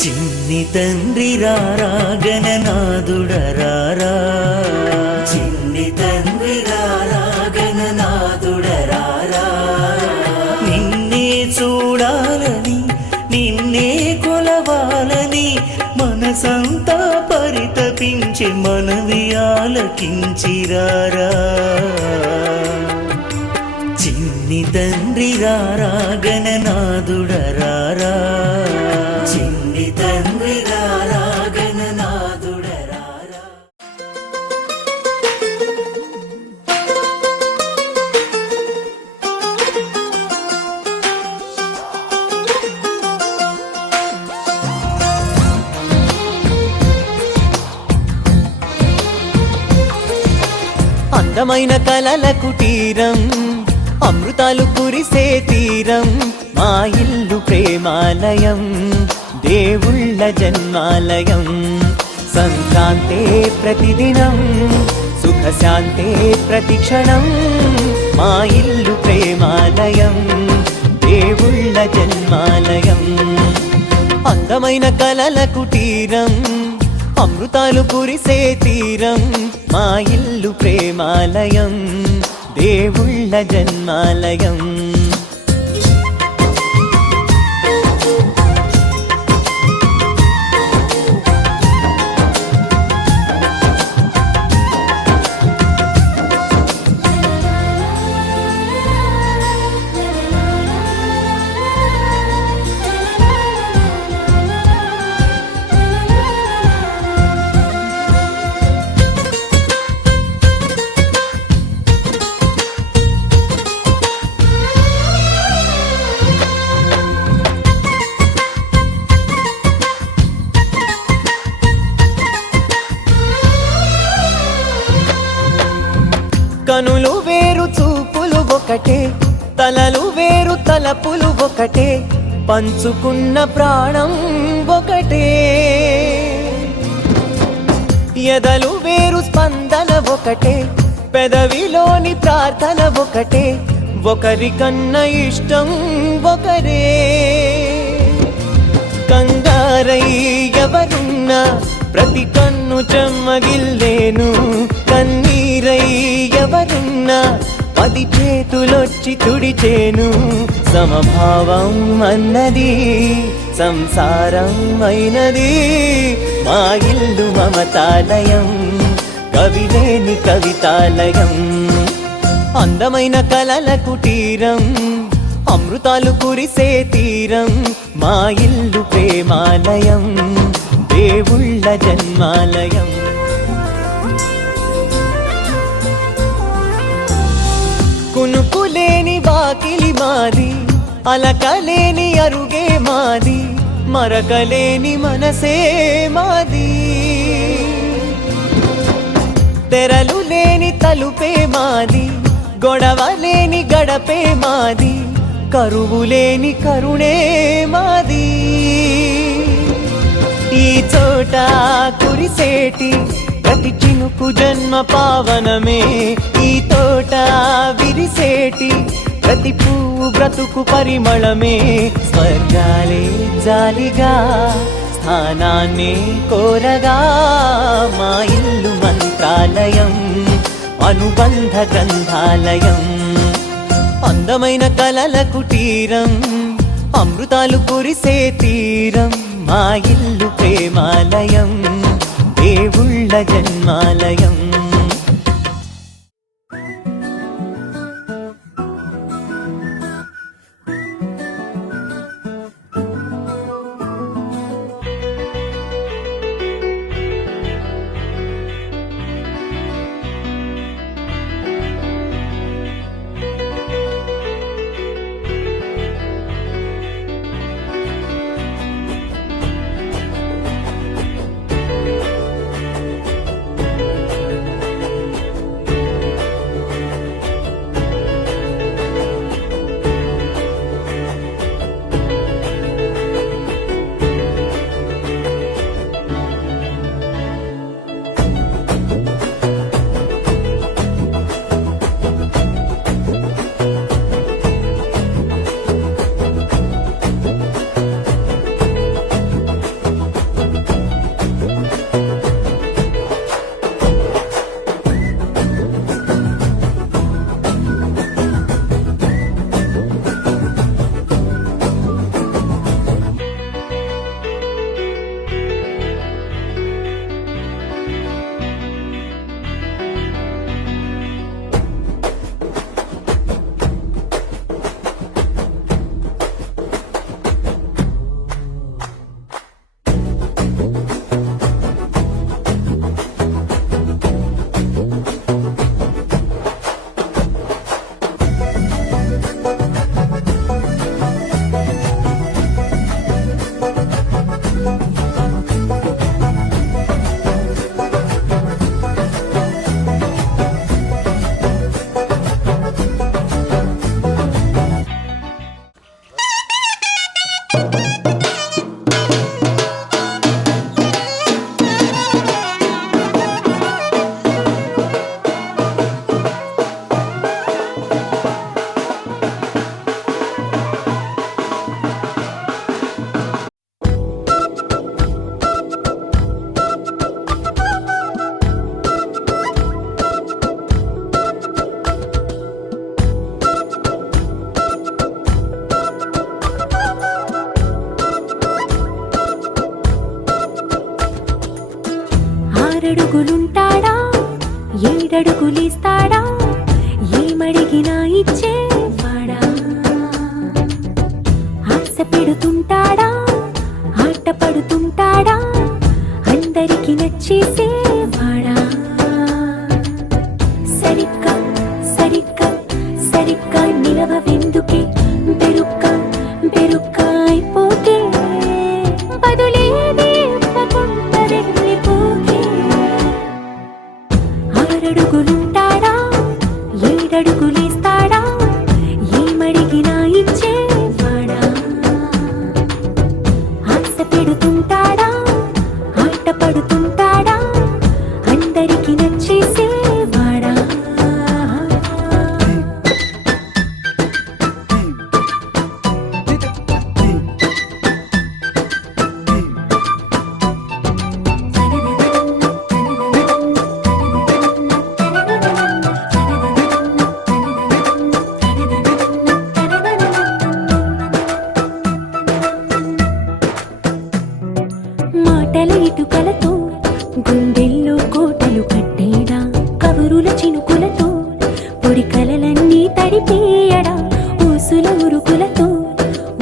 చిన్ని తండ్రి రారా గణనాథుడరారా, చిన్ని తండ్రి రారా గణనాథుడరారా. నిన్నే చూడాలని నిన్నే కొలవాలని మనసంతా పరితపించి మనవి ఆలకించిరారా. చిన్ని తండ్రి రారా గణనాథుడరారా, చిన్ని తండ్రి రారా గణనాథుడరారా. అందమైన కలల కుటీరం, అమృతాలు కురిసే తీరం, మా ఇల్లు ప్రేమాలయం, దేవుళ్ళ జన్మాలయం. సంక్రాంతే ప్రతిదినం, సుఖశాంతే ప్రతిక్షణం, మా ఇల్లు ప్రేమాలయం, దేవుళ్ళ జన్మాలయం. అందమైన కలల కుటీరం, అమృతాలు కురిసే తీరం, మా ఇల్లు ప్రేమాలయం, దేవుళ్ళ జన్మాలయం. కనులు వేరు చూపులు ఒకటే, తలలు వేరు తలపులు ఒకటే, పంచుకున్న ప్రాణం ఒకటే. ఎదలు వేరు స్పందన ఒకటే, పెదవిలోని ప్రార్థన ఒకటే, ఒకరికన్నా ఇష్టం ఒకరే. కంగారై ఎవరున్నా ప్రతి కన్ను చెమ్మగిల్లేను, కన్నీరై ఎవరున్నా 10 చేతులొచ్చి తుడిచేను. సమభావం అన్నది సంసారం అయినది, మా ఇల్లు మమతాలయం, కవిలేని కవితాలయం. అందమైన కలల కుటీరం, అమృతాలు కురిసే తీరం, మా ఇల్లు ప్రేమాలయం, దేవుళ్ళ జన్మాలయం. కునుకులేని వాకిలి మాది, అలకలేని అరుగే మాది, మరకలేని మనసే మాది. తెరలు లేని తలుపే మాది, గొడవ లేని గడపే మాది, కరువు లేని కరుణే మాది. ఈ చోట కురిసేటి ప్రతి చినుకు జన్మ పావనమే, ఈ తోట విరిసేటి ప్రతి పువ్వు బ్రతుకు పరిమళమే. స్వర్గాలే జాలిగా స్థానాన్ని కోరగా, మా ఇల్లు మంత్రాలయం, అనుబంధ గ్రంథాలయం. అందమైన కలల కుటీరం, అమృతాలు కురిసే తీరం, మా ఇల్లు ప్రేమాలయం, దేవుళ్ళ జన్మాలయం. ఆరడుగులుంటాడా ఏడడుగులిస్తాడా ఏమడిగినా ఇచ్చేవాడా ఆశ పెడుతుంటాడా ఆట పడుతుంటాడా అందరికి నచ్చేసేవాడా సరిగ్గా సరిగ్గా సరిగ్గా నిలవవెందుకే బెరుక్క బెరుక్క అయిపోకే బదులేది ఇవ్వకుండా వెళ్ళిపోకే ఆరడుగులుంటాడా ఏడడుగులిస్తాడా ఏమడిగినా ఇచ్చేవాడా ఆశ పెడుతుంటాడా ఆట పడుతుంటాడా అందరికి నచ్చేసేవాడా మాటల ఇటుకలతో గుండెల్లో కోటలు కట్టేడా కబురుల చినుకులతో పొడి కలలన్నీ తడిపేయడా ఊసుల ఉరుకులతో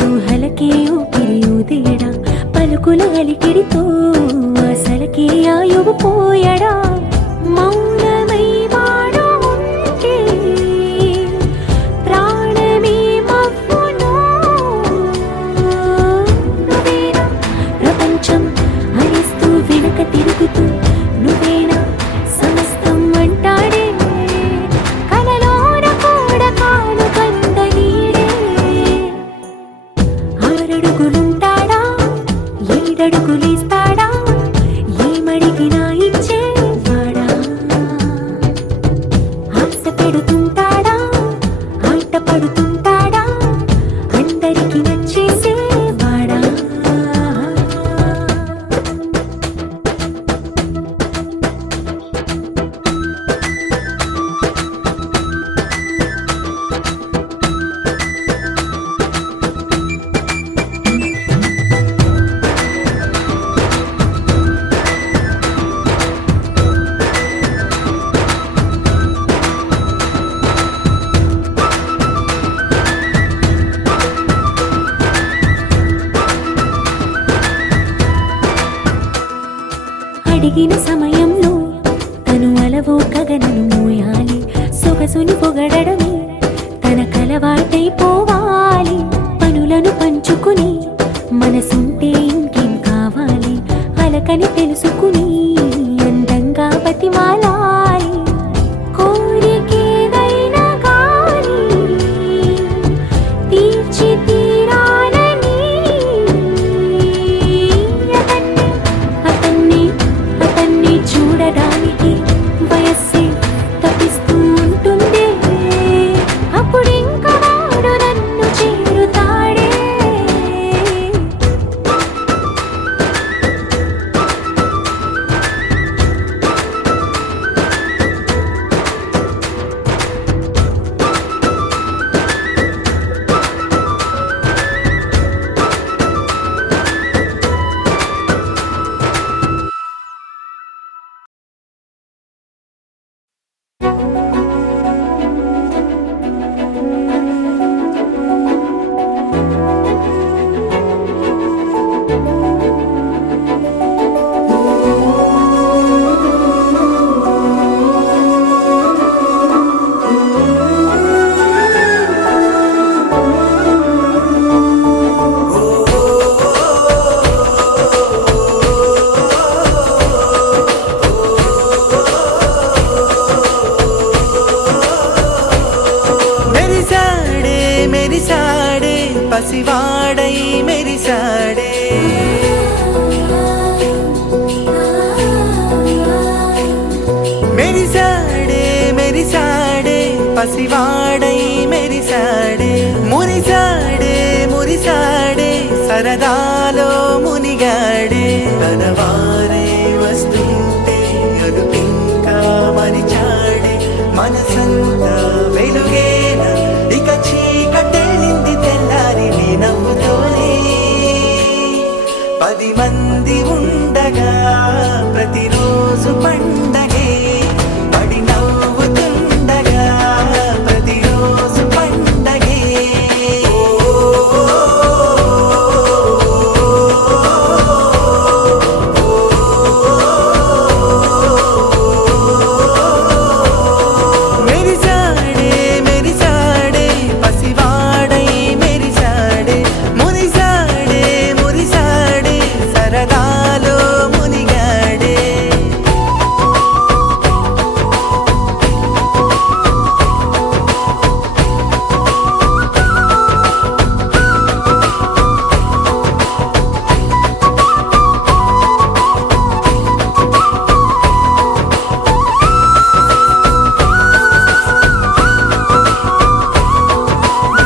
ఊహలకే ఊపిరి ఊదేయడా పలుకుల అలికిడితో అసలకే ఆయువు పోయడా మౌనమై వాడు ఉంటే ప్రాణమే మవ్వును నువ్వేనా ప్రపంచం అరిస్తూ వెనుక తిరుగుతూ నువ్వేనా సమస్తం అంటాడే కలలోన కూడా కాను కంద నీడే ఆరడుగులుంటాడా ఏడడుగులిస్తాడా ఏమడిగినా ఇచ్చేవాడా ఆశ పెడుతుంటాడా ఆట పడుతుంటాడా అందరికి నచ్చేసేవాడా అడిగిన సమయంలో తను అలవో గగనను మోయాలి సొగసుని పొగడమే తన కలవాటైపోవాలి పనులను పంచుకుని మనసుంటే ఇంకేం కావాలి అలకని తెలుసుకుని అందంగా బతిమాలాలి కోరికేదైనా గాని తీర్చి తీరాలని అతన్ని అతన్ని చూడడానికి వయస్సే తప్పిస్తూ ఉంటుంది పసివాడై మెరిసాడే. మెరిసాడే మెరిసాడే పసివాడై మెరిసాడే. మురిసాడే మురిసాడే సరదాలో మునిగాడే. తనవారే వస్తుంటే అదుపింకా మరిచాడే. మనసంతా వెలుగేన ఇక చీకటెళ్ళింది తెల్లారి నీ నవ్వుతోనే. 10 మంది ఉండగా ప్రతిరోజు పండగే. పడి నవ్వుతుండగా ప్రతిరోజు పండగే. మెరిసాడే మెరిసాడే పసివాడై మెరిసాడే. మురిసాడే మురిసాడే సరదాలో మునిగాడే.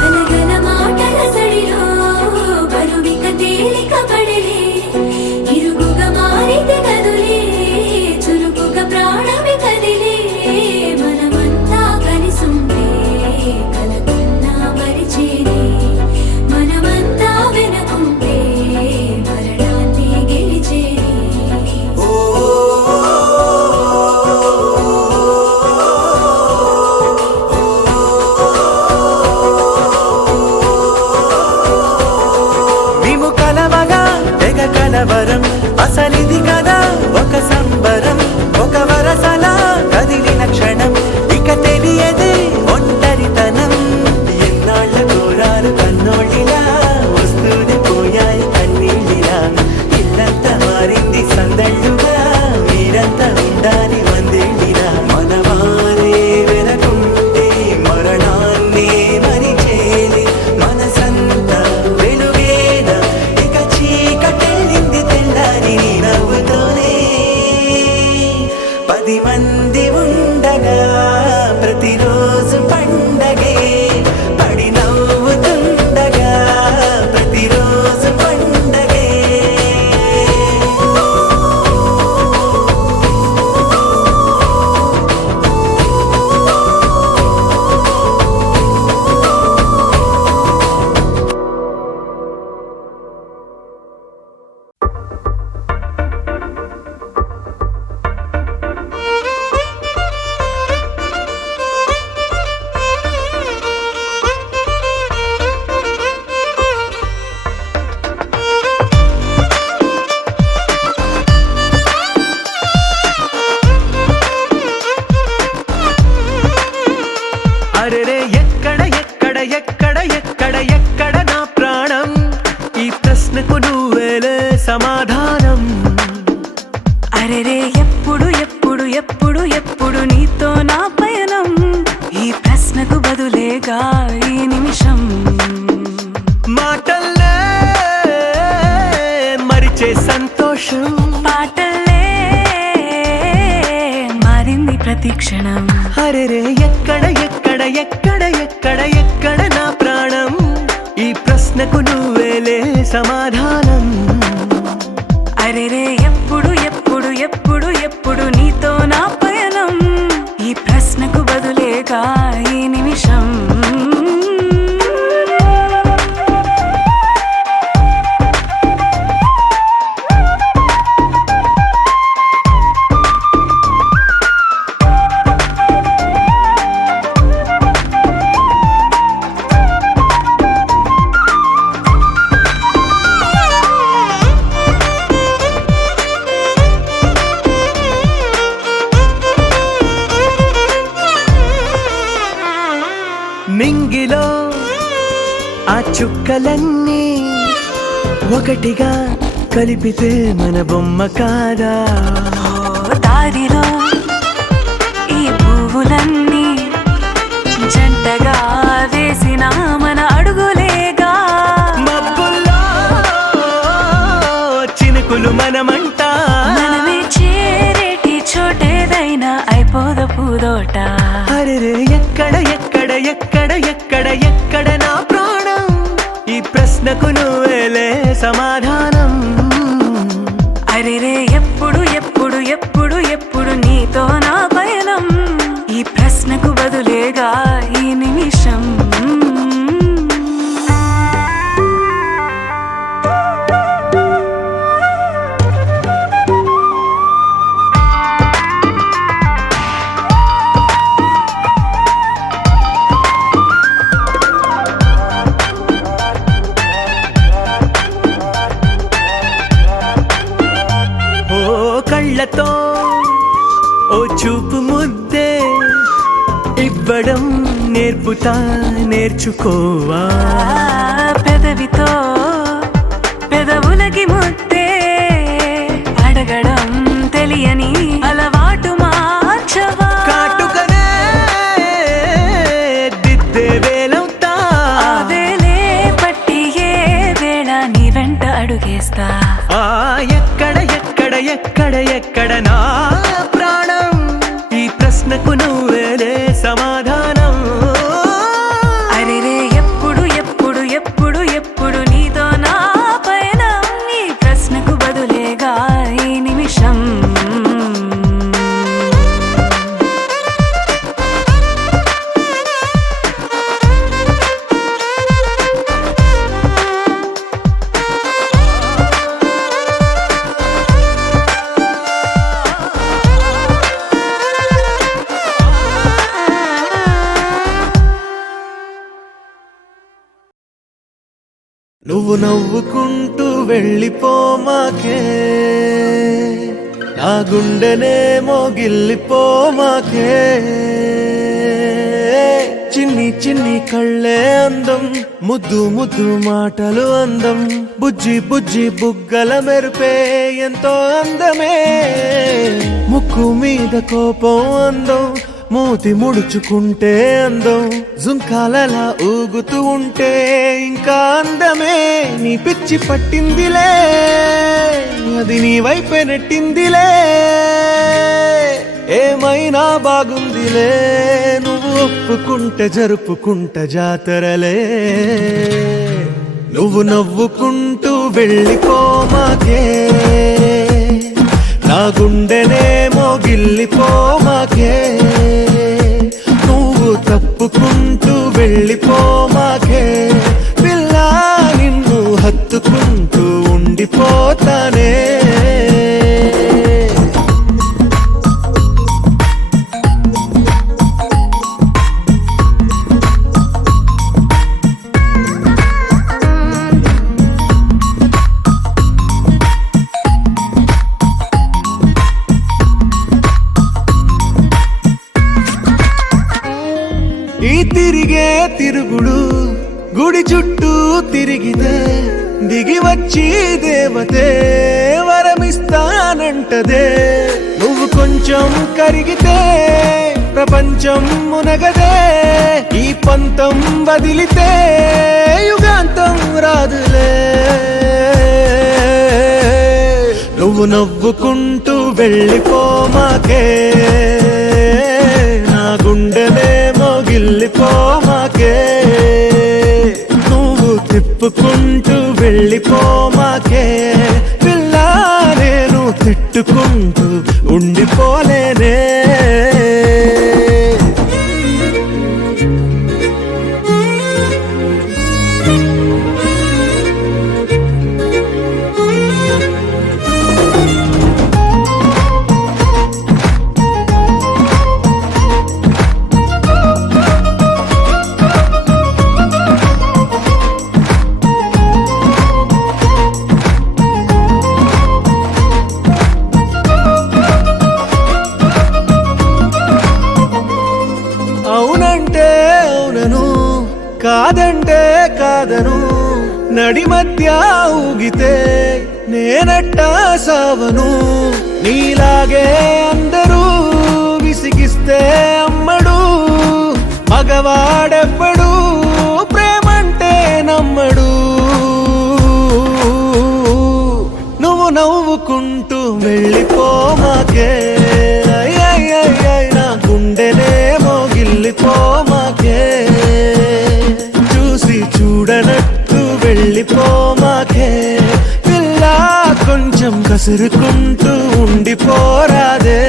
గలగల మాటల సడిలో బరువిక తేలిక పడలే. ఇరుగుగా మారితే కదులే చురుకుగా ప్రాణమి కదిలే. మనమంతా కలిసుంటే కలకున్నా మరిచేనే. మనమంతా వెనకుంటే మరణాన్ని గెలిచేనే. మేము కలవగా తెగ కలవరం. అసలిది కదా ఒక సంబరం. ఒక వరసలా కదిలిన క్షణం ఇక తెలియదే ఒంటరితనం. ఎన్నాళ్ళ కోరాలు కన్నోళ్ళిలా వస్తూనే పోయాయి కన్నీళ్ళిలా. ఇల్లంతా మారింది సందళ్ళుగా మీరంతా ఉండాలి వందేళ్ళిలా. మనవారే వెనకుంటే మరణాన్ని మరిచేలి. మనసంతా వెలుగేన ఇక చీకటెళ్ళింది తెల్లారి నీ నవ్వుతోనే. 10 మంది ఉండగా ప్రతిరోజు పండగే. పడి నవ్వుతుండగా ప్రతిరోజు పండగే. అరెరే ఎక్కడ ఎక్కడ ఎక్కడ ఎక్కడ ఎక్కడ నా ప్రాణం. ఈ ప్రశ్నకు నువ్వేలే సమాధానం. అరెరే ఎప్పుడు ఎప్పుడు ఎప్పుడు ఎప్పుడు నీతో నా పయనం. ఈ ప్రశ్నకు బదులేగా ఈ నిమిషం. మాటల్లే మరిచే సంతోషం. పాటల్లే మారింది ప్రతి క్షణం. అరెరే ఎక్కడ ఎక్కడ ఎక్కడ ఎక్కడ ఎక్కడ నా ప్రాణం. ఈ ప్రశ్నకు నువ్వేలే సమాధానం. అరెరే ఎప్పుడు ఎప్పుడు ఎప్పుడు ఎప్పుడు నీతో నా పయనం. ఈ ప్రశ్నకు బదులేగా ఈ నిమిషం. నింగిలో ఆ చుక్కలన్నీ ఒకటిగా కలిపితే మన బొమ్మ కాదా. దారిలో ఈ పువ్వులన్నీ జంటగా వేసిన మన అడుగులేగా. మబ్బు చోట. అరెరే ఎక్కడ ఎక్కడ ఎక్కడ ఎక్కడ ఎక్కడ నా ప్రాణం, ఈ ప్రశ్నకు నువ్వేలే సమాధానం. అరెరే ఎప్పుడు ఎప్పుడు ఎప్పుడు ఎప్పుడు నీతో నా పయనం, ఈ ప్రశ్నకు బదులేగా ఈ నిమిషం. కళ్ళతో ఓ చూపు ముద్దే ఇవ్వడం నేర్పుతా, నేర్చుకోవా. పెదవితో పెదవులకి ముద్దే అడగడం తెలియని అలవాటు మార్చవా. కాటుకనే దిద్దే వేలవుతా, వేలే పట్టి ఏ వేళ నీ వెంట అడుగేస్తా. ఎక్కడ ఎక్కడ ఎక్కడ ఎక్కడ నా ప్రాణం, ఈ ప్రశ్నకు నువ్వేలే సమాధానం. అరెరే ఎప్పుడు ఎప్పుడు ఎప్పుడు ఎప్పుడు నీతో నా పయనం, ఈ ప్రశ్నకు బదులేగా ఈ నిమిషం. నువ్వు నవ్వుకుంటూ వెళ్ళిపోమాకే, నా గుండెనే మోగిల్లిపోమాకే. చిన్ని చిన్ని కళ్ళే అందం, ముద్దు ముద్దు మాటలు అందం, బుజ్జి బుజ్జి బుగ్గల మెరుపే ఎంతో అందమే. ముక్కు మీద కోపం అందం, మూతి ముడుచుకుంటే అందం, జుంకాలలా ఊగుతూ ఉంటే ఇంకా అందమే. నీ పిచ్చి పట్టిందిలే, అది నీ వైపే నెట్టిందిలే. ఏమైనా బాగుందిలే, నువ్వు ఒప్పుకుంటే జరుపుకుంటా జాతరలే. నువ్వు నవ్వుకుంటూ వెళ్ళిపోమాకే, నా గుండెనే మోగిల్లిపోమాకే. నువ్వు తప్పుకుంటూ వెళ్ళిపోమాకే, పిల్ల నిన్ను హత్తుకుంటూ ఉండిపోతానే. ఈ తిరిగే తిరుగుడు గుడి చుట్టూ తిరిగితే, దిగి వచ్చి దేవతే వరమిస్తానంటదే. నువ్వు కొంచెం కరిగితే ప్రపంచం మునగదే, ఈ పంతం వదిలితే యుగాంతం రాదులే. నువ్వు నవ్వుకుంటూ వెళ్ళిపోమాకే, నా గుండెనే మోగిల్లిపోమాకే. నువ్వు తిప్పుకుంటూ వెళ్ళిపోమాకే, పిల్ల నేను తిట్టుకుంటూ ఉండిపోలేనే. అవునంటే అవునను, కాదంటే కాదను, నడి మధ్య ఊగితే నేనట్టా సావను. నీలాగే అందరూ విసిగిస్తే అమ్మడు, మగవాడెవ్వడు ప్రేమంటే నమ్మడు. నువ్వు నవ్వుకుంటూ వెళ్ళిపోమాకే, నా గుండెనే వెళ్ళిపోమాకే పిల్ల కొంచెం కసురుకుంటూ ఉండిపోరాదే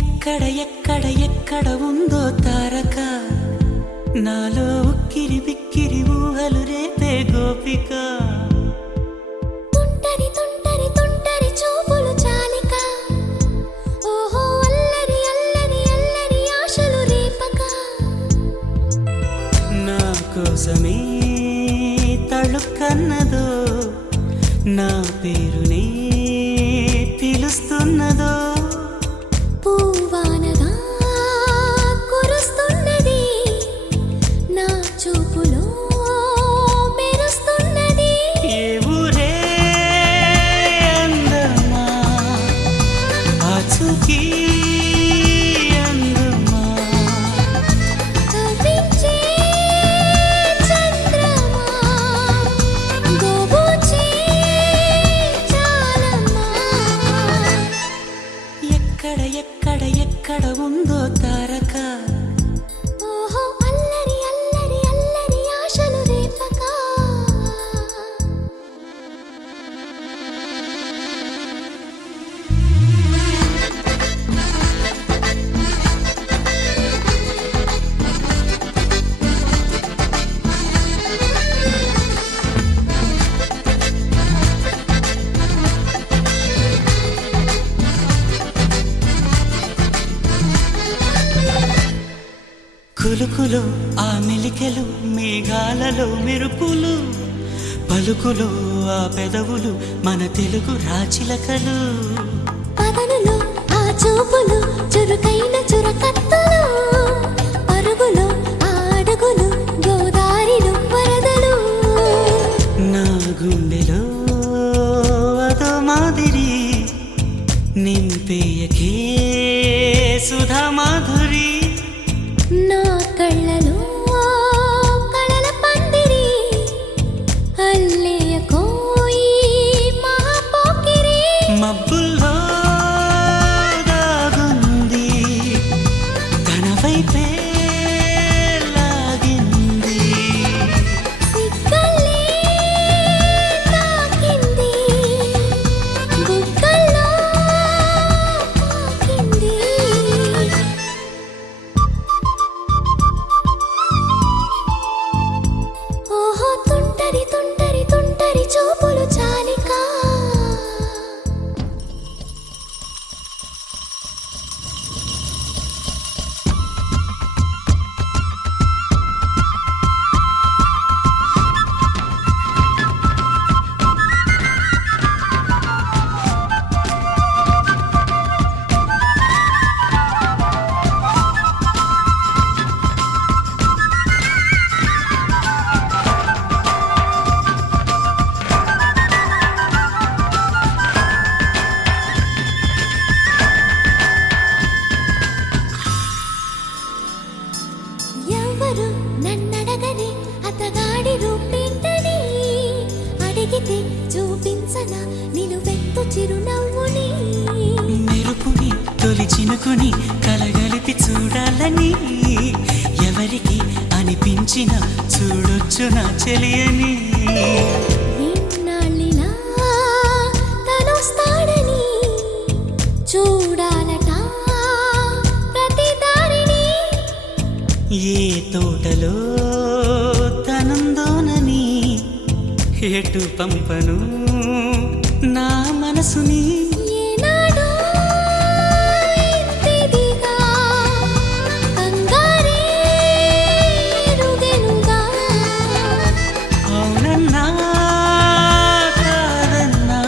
ఎక్కడ ఎక్కడ ఎక్కడ ఉందో తారక నాలో ఉక్కిరి బిక్కిరి ఊహలు రేపే గోపిక తుంటరి తుంటరి తుంటరి చూపులు చాలిక ఓహో అల్లరి అల్లరి అల్లరి ఆశలు రేపక నా కోసమే తళుక్కన్నదో నా పేరునే పిలుస్తున్నదో పూవానగా కురుస్తున్నది నా చూపులో మెరుస్తున్నది ఏ ఊరే అందమా ఆచూకీ అందమా కవ్వించే చంద్రమా గోబూచే చాలమ్మా ఎక్కడ ఎక్కడ ఎక్కడ ఉందో తారక ఓహో అల్లరి అల్లరి అల్లరి ఆశలు రేపక కులుకులు ఆ మెలికెలు మేఘాలలో మెరుపులు పలుకులు ఆ పెదవులు మన తెలుగు రాచిలకలు పదనులు ఆ చూపులు చురుకైన చురకత్తలు పరుగులు ఆ అడుగులు గోదారిలు వరదలు నా గుండెలో అదో మాదిరి నింపేయకే సుధా మాధురి నా కళ్ళలో కళల పందిరి అల్లేయ కోయి మహాపోకిరి మబ్బుల్లో దాగుంది తన వైపే లాగింది సిగ్గలే తాకింది బుగ్గల్లో తాకింది ఓహో తుంటరి తుంటరి తుంటరి చూపులు చాలిక ఎవరు నన్నడగని అతగాడి రూపేంటని అడిగితే చూపించన నిలువెత్తు చిరునవ్వుని మెరుపుని తొలి చినుకుని కలగలిపి చూడాలని ఎవరికి అనిపించిన చూడొచ్చు నా చెలియని ఇన్నాళ్ళిలా తనొస్తాడని చూడాలట ప్రతి దారిని ఏ తోటలో తనందోనని ఎటు పంపను నా మనసుని ఏనాడో ఇంతిదిగా కంగారే ఎరుగెనుగా అవునన్నా కాదన్నా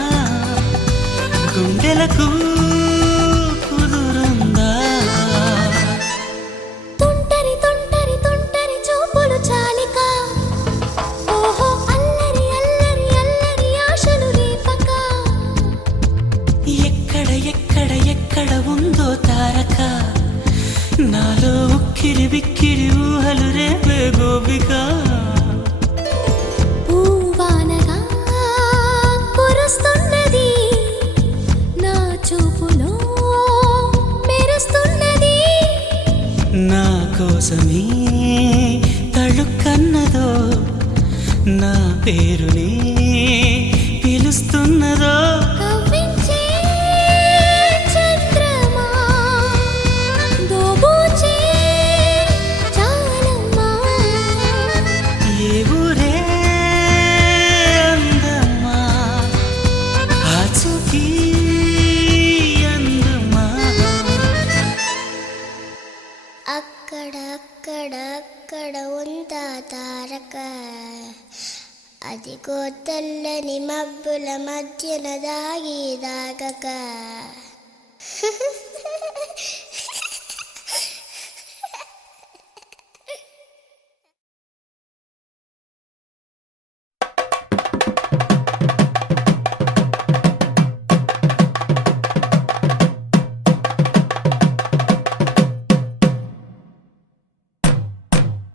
గుండెలకు కుదురుందా బిక్కిరి ఊహలు రేపే గోపిక పూవానగా కురుస్తున్నది నా చూపులో మెరుస్తున్నది నా కోసమే తళుక్కన్నదో నా పేరుని పిలుస్తున్నదో కవ్వించే చంద్రమా దోబూచే చాలమ్మా ఏ ఊరే అందమ్మా ఆచూకీ అందమ్మా అక్కడ ఉందా తారక అదిగో తెల్లని మబ్బుల మధ్యన దాగక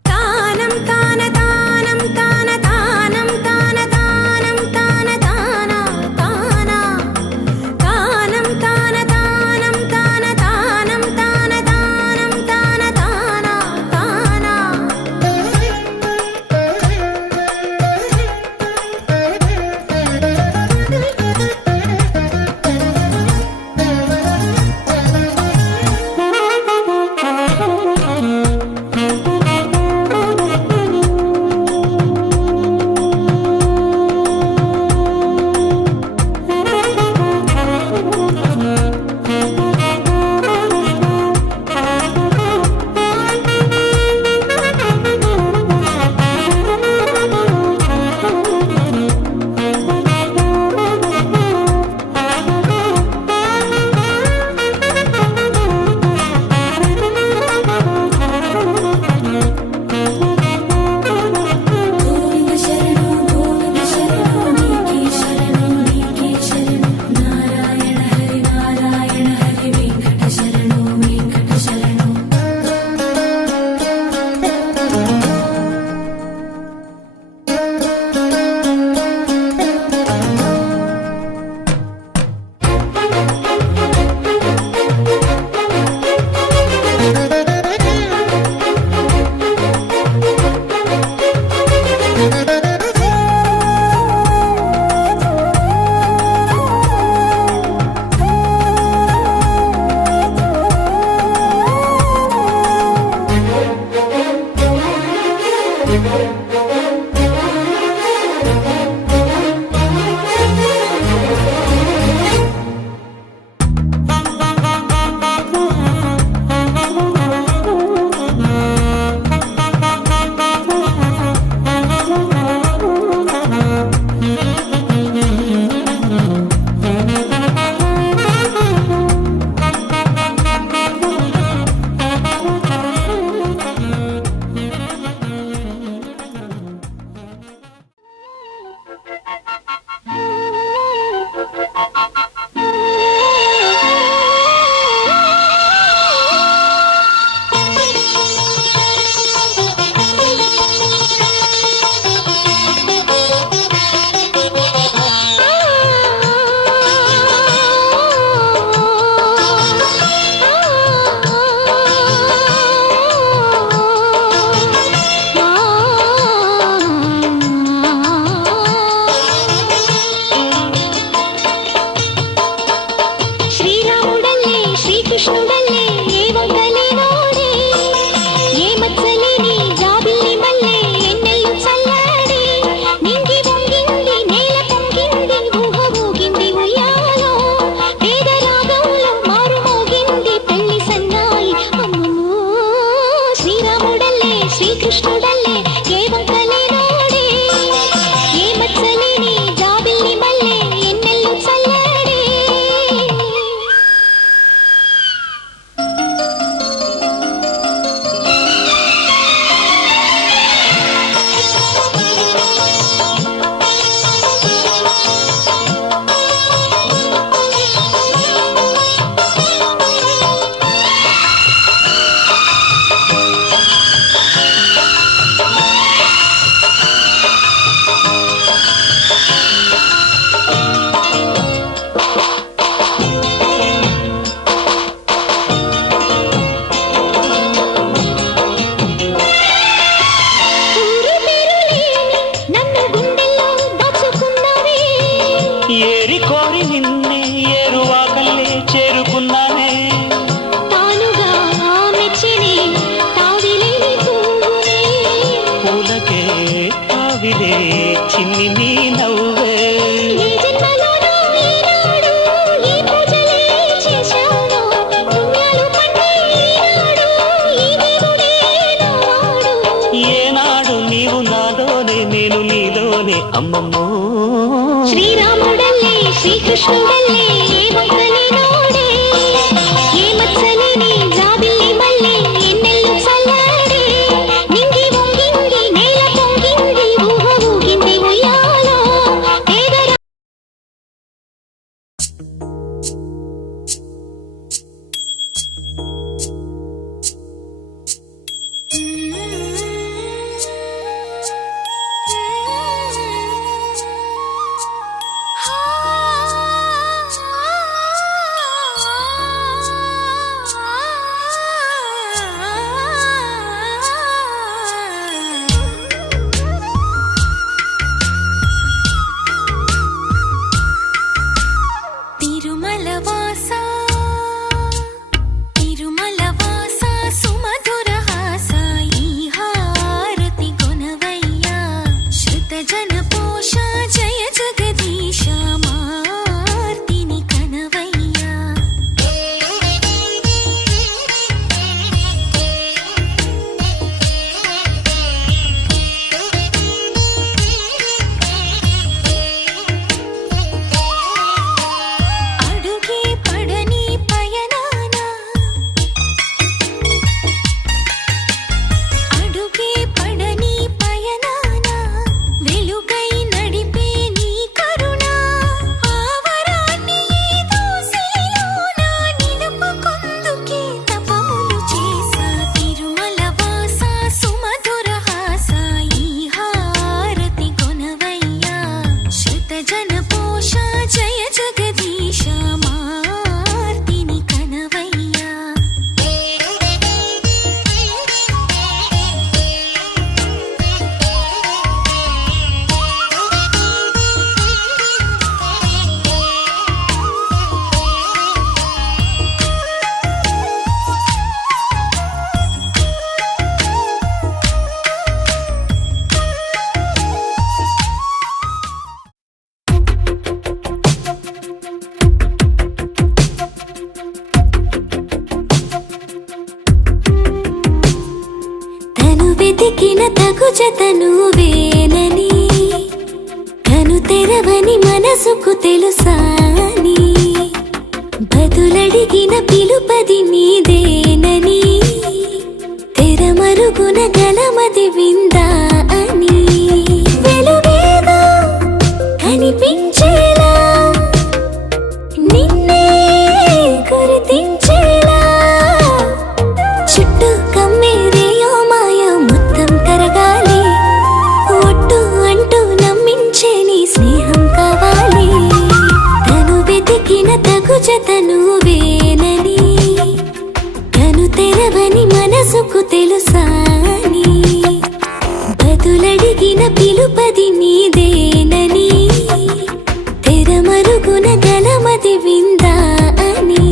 తానం తాన తానం తాన తానం తాన తానం తాన తాన తాన తానం తాన తానం తాన తానం తాన తానం తాన తాన చిన్ని నీ నవ్వే. ఈ జన్మలోనూ ఈనాడు ఈ పూజలే చేశాను, పుణ్యాలు పట్టి ఈనాడు ఈ దేవుడే నావాడు. ఏనాడు నీవు నాలోనే నేను నీలోనే అమ్మమ్మో. ಶ್ರೀರಾಮುಡಲ್ಲೇ ಶ್ರೀಕೃಷ್ಣುಡಲ್ಲೇ ఏ వంకలే నోడే, ఏ మత్సలేని జాబిల్లి మల్లె ఎన్నెల్లు చల్లాడే. నింగి వంగింది నేల పొంగింది ఊహ ఊగింది ఉయ్యాలో పేదరా. తిరుమల వాసా తిరుమల వాసా సుమధుర హాసా ఈ హారతి గుణవయ్యా శృత జన పోష జయ జగదీశ మార్తిని కనవయ్యా. అడుగే పడని పయనాన అడుగే పడని పయనాన వెలుగై నడిపే నీ కరుణ ఆవరాన్ని ఏదో శిలలోన నిలుపుకొందుకే తపములు చేసా. తిరుమల వాసా సుమధుర హాసా ఈ హారతి గుణవయ్యా శృత జన పోష జయ జగదీశ మార్తిని కనవయ్యా. తను వెతికిన తగు జతను వేనని కను తెరవని మనసుకు తెలుసాని బదులడిగిన పిలుపది నీదేనని తెరమరుగున గలమది విందా అని వెలుగేదో కనిపించేలా నిన్నే గుర్తించేలా చుట్టూ కమ్మేరేయో మాయ మొత్తం కరగాలి ఒట్టు అంటూ నమ్మించే నీ స్నేహం కావాలి. తను వెతికిన తగు జతను వేనని కను తెరవని మనసుకు తెలుసాని బదులడిగిన పిలుపది నీదేనని తెరమరుగున గలమది విందా అని.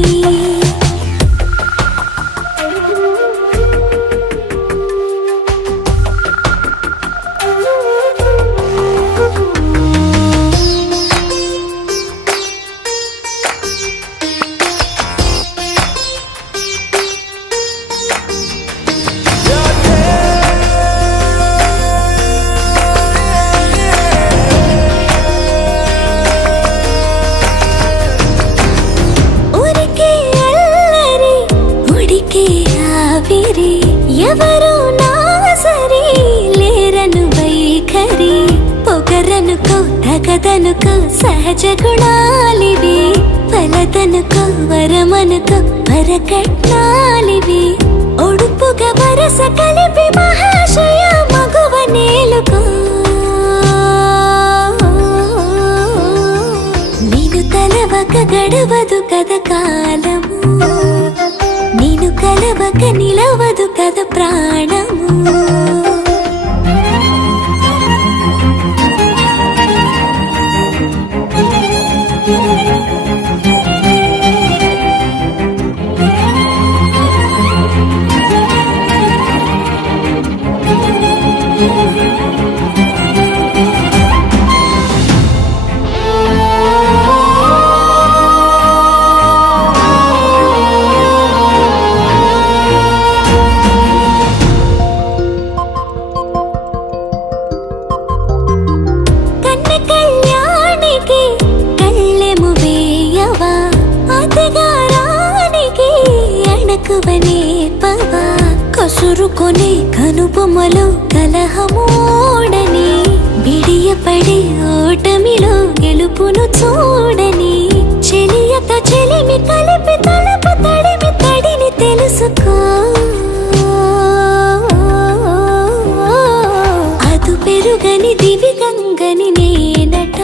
ఊరికే అల్లరి ఉడికే ఆవిరి ఎవరు నా సరి లేరను వైఖరి పొగరనుకో తగదనుకో సహజ గుణాలివి ఫలదనుకో వరమనుకో వరకట్నాలివి ఒడుపుగా వరస కలిపి మహాశయ మగువ నేలుకో. నేను తలవక గడవదు కద కాలము నేను కలవక నిలవదు కద ప్రాణము. సురుకొనే కనుబొమ్మలో కలహమోడని బిడియపడే ఓటమిలో గెలుపును చూడని చెలియతో చెలిమి కలిపి తలపు తడిమి తడిని తెలుసుకో అదు పెరుగని దివి గంగని నేనట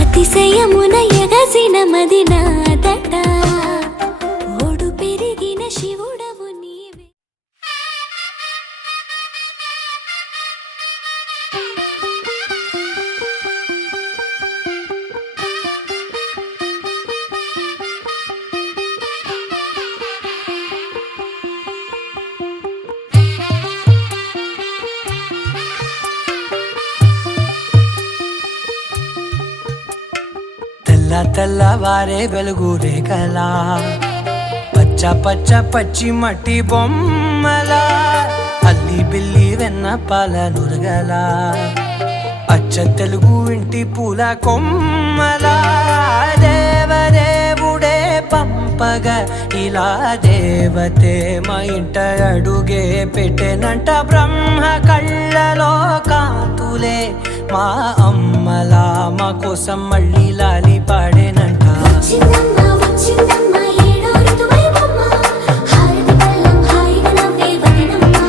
అతిశయమున ఎగసిన మది నాదట ఓడు పెరిగిన శివుడవు నీవే. తెల్లవారే వెలుగు రేఖలా పచ్చ పచ్చ పచ్చి మట్టి బొమ్మలా అల్లి బిల్లి వెన్న పాల నురగలా అచ్చ తెలుగు ఇంటి పూల కొమ్మలా దేవదేవుడే పంపగా ఇలా దేవతే మా ఇంట అడుగే పెట్టెనంట బ్రహ్మ కళ్ళలో కాంతులే మా అమ్మలా మా కోసం మళ్ళీ లాలి పాడేనంట. వచ్చిందమ్మా వచ్చిందమ్మా ఏడో ఋతువైవమ్మా హారతి పళ్ళం హాయిగా నవ్వే వదనమ్మా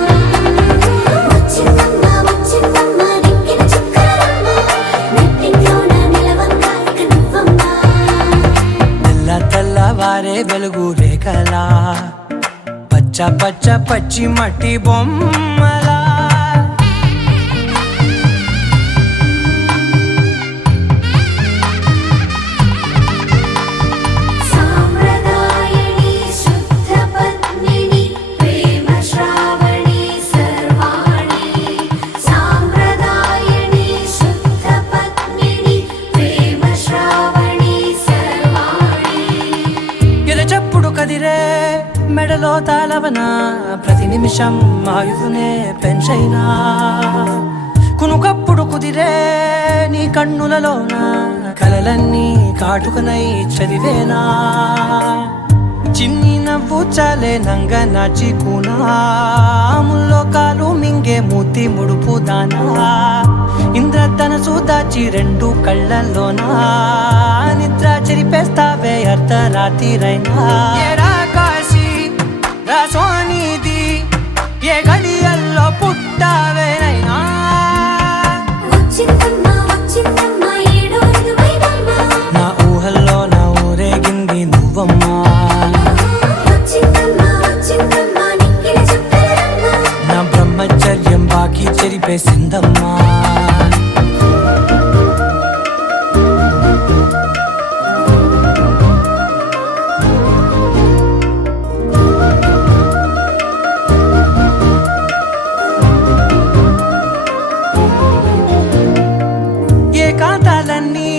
వచ్చిందమ్మా వచ్చిందమ్మా నెక్కిన చుక్కలమ్మా నెట్టింట్లోన నిలవంగా ఇక నువ్వమ్మా. తెల్లవారే వెలుగు రేఖలా పచ్చ పచ్చ పచ్చి మట్టి బొమ్మలా సాంప్రదాయని శుద్ధ పద్మిని ప్రేమ శ్రావణి సర్వాణి సాంప్రదాయని శుద్ధ పద్మిని ప్రేమ శ్రావణి సర్వాణి. ఎరచప్పుడు కదిరే మెడలో తాళవన ప్రతి నిమిషం ఆయువునే పెంచైనా కునుకప్పుడు కుదిరే నీ కన్నులలోన కలలన్నీ కాటుకనై చదివేనా చిన్ని నవ్వు చాలే నంగ నాచికునాముల్లో కాలు మింగే మూతి ముడుపు దానా ఇంద్రధనసు దాచి రెండు కళ్ళల్లోనా నిద్ర చెరిపేస్తావే అర్ధరాత్రిరైనా ఏరా కాశీ రా సోనిది ఏ గడియల్లో పుట్టావేనైనా వచ్చిందమ్మా వచ్చిందమ్మా ఏడో ఋతువైవమ్మా నా ఊహల్లో నా ఊరేగింది నువ్వమ్మా వచ్చిందమ్మా వచ్చిందమ్మా నెక్కిన చుక్కలమ్మా నా బ్రహ్మచర్యం బాకీ చెరిపేసిందమ్మా. ఏకాంతాలన్నీ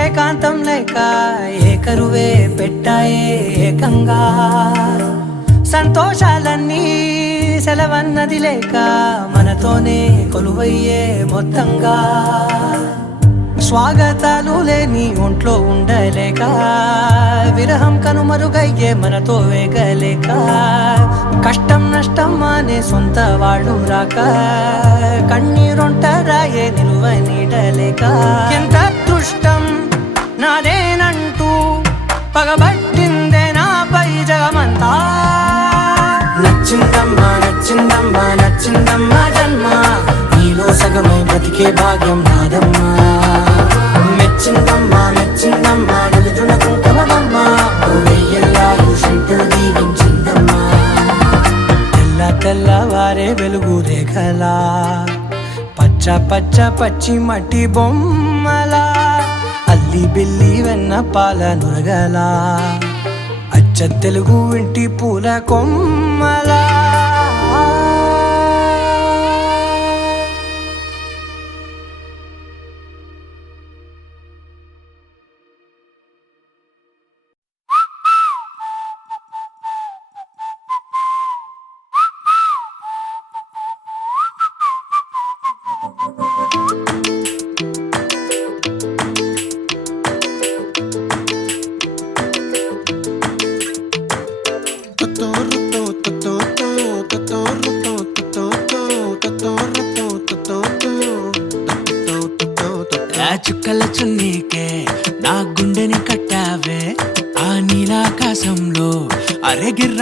ఏకాంతం లేక ఏకరువే పెట్టాయే ఏకంగా సంతోషాలన్నీ సెలవన్నది లేక మనతోనే కొలువయ్యే మొత్తంగా స్వాగతాలు లేని ఒంట్లో ఉండలేక విరహం కనుమరుగయ్యే మనతో వేగలేక కష్టం నష్టం అనే సొంత వాళ్ళు రాక కన్నీరొంటరాయే నిలువ నీడలేక ఎంత అదృష్టం నాదేనంటూ పగబట్టిందే నాపై జగమంతా నచ్చిందమ్మా నచ్చిందమ్మా నచ్చిందమ్మా జన్మ నీలో సగమై బ్రతికే భాగ్యం నాదమ్మా మెచ్చిందమ్మా మెచ్చిందమ్మా నిలుచున్న కుంకుమమ్మా వెయ్యల్లారు శంకరు దీవించిందమ్మా. తెల్లవారే వెలుగు రేఖలా పచ్చ పచ్చ పచ్చి మట్టి బొమ్మలా అల్లి బిల్లి వెన్న పాల నురగలా అచ్చ తెలుగు ఇంటి పూల కొమ్మలా.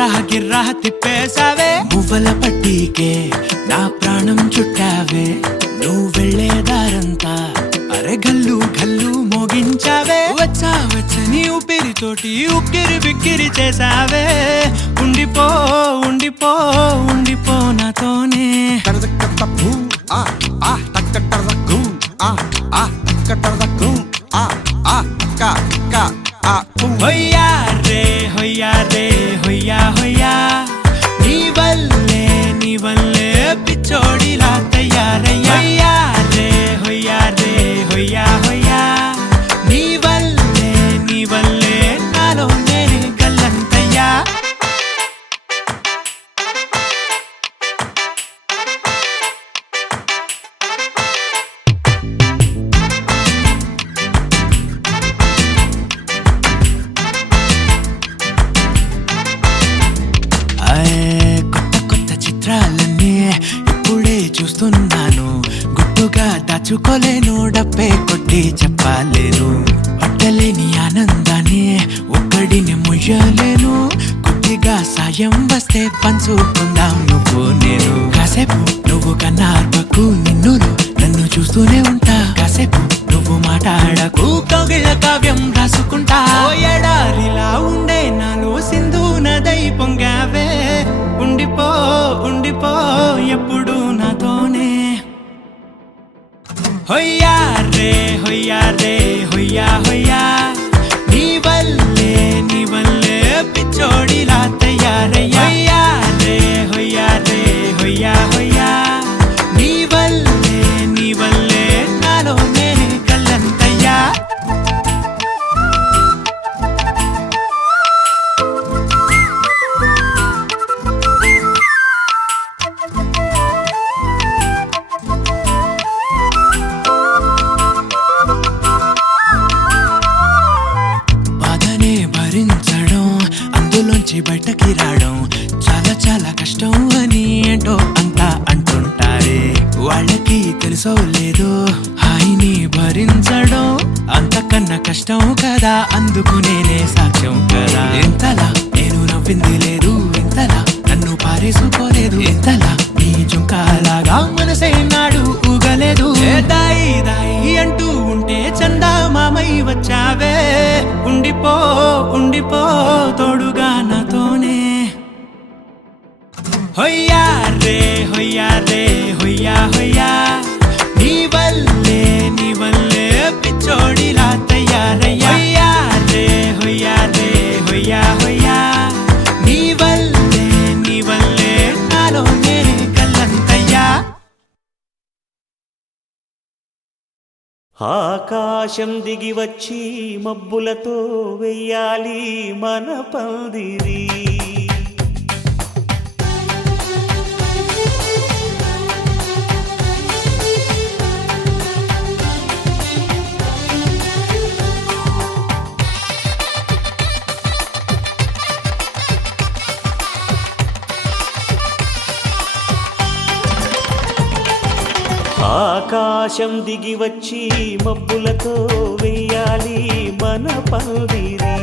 గిర్రా గిర్రా తిప్పేసావే మువ్వల పట్టీకే నా ప్రాణం చుట్టావే నువ్వు వెళ్ళేదారంతా అరే గల్లు గల్లు మోగించావే వచ్చా వచ్చని ఊపిరితోటి ఉక్కిరి బిక్కిరి చేసావే ఉండిపో ఉండిపో ఉండిపో నాతోనే హొయ్యా రే హొయ్యా రే హొయ్యా హొయ్యా నీ వల్లే పిచ్చోడిలా తయారయ్యా రే హొయ్యా రే హొయ్యా హొయ్యా నీ వల్లే నాలో నేనే గల్లంతయ్యా కొత్త చిత్రాలన్నీ ఇప్పుడే చూస్తున్నాను గుట్టుగా దాచుకోలేను డబ్బే కొట్టి చెప్పలేను పట్టలేని ఆనందాన్ని ఒక్కడిని ముయ్యలేను కొద్దిగా సాయం వస్తే పంచుకుందాం నువ్వు నేను కాసేపు నువ్వు కన్నార్పకు నిన్నులు నన్ను చూస్తూనే ఉంటా కాసేపు నువ్వు మాట్లాడకు కౌగిళ్ళ కావ్యం రాసుకుంటా ఎడారిలా ఉండే నాలో సింధు నదై పొంగావే ఉండిపో ఉండిపో ఎప్పుడు నాతోనే హొయ్యా రే హొయ్యా రే హొయ్యా హొయ్యా నీ వల్లే పిచ్చోడిలా తయారయ్యా రే హొయ్యా రే హొయ్యా హొయ్యా నీ వల్లే నాలో నేనే గల్లంతయ్యా భరించడం అందులోంచి బయటకి రావడం చాలా చాలా కష్టం అని ఏంటో అంతా అంటుంటారే వాళ్ళకి తెలుసో లేదో హాయిని భరించడం అంతకన్నా కష్టం కదా అందుకు నేనే సాక్ష్యం కదా ఎంతలా నేను నవ్వింది లేదు ఎంతలా నన్ను పారేసుకోలేదు ఎంతలా నీ జుంకాలాగా మనసే నాడు ఊగలేదు దాయి దాయి అంటూ ఉంటే చందా మామై వచ్చావే ఉండిపో ఉండిపో తోడుగా నాతోనే హొయ్యా రే హొయ్యా రే హొయ్యా హొయ్యా నీ వల్లే పిచ్చోడిలా తయారయ్యా రే హొయ్యా రే హొయ్యా హొయ్యా నీ వల్లే నాలో నేనే గల్లంతయ్యా ఆకాశం దిగి వచ్చి మబ్బులతో వెయ్యాలి మన పందిరి ఆకాశం దిగి వచ్చి మబ్బులతో వెయ్యాలి మన పందిరి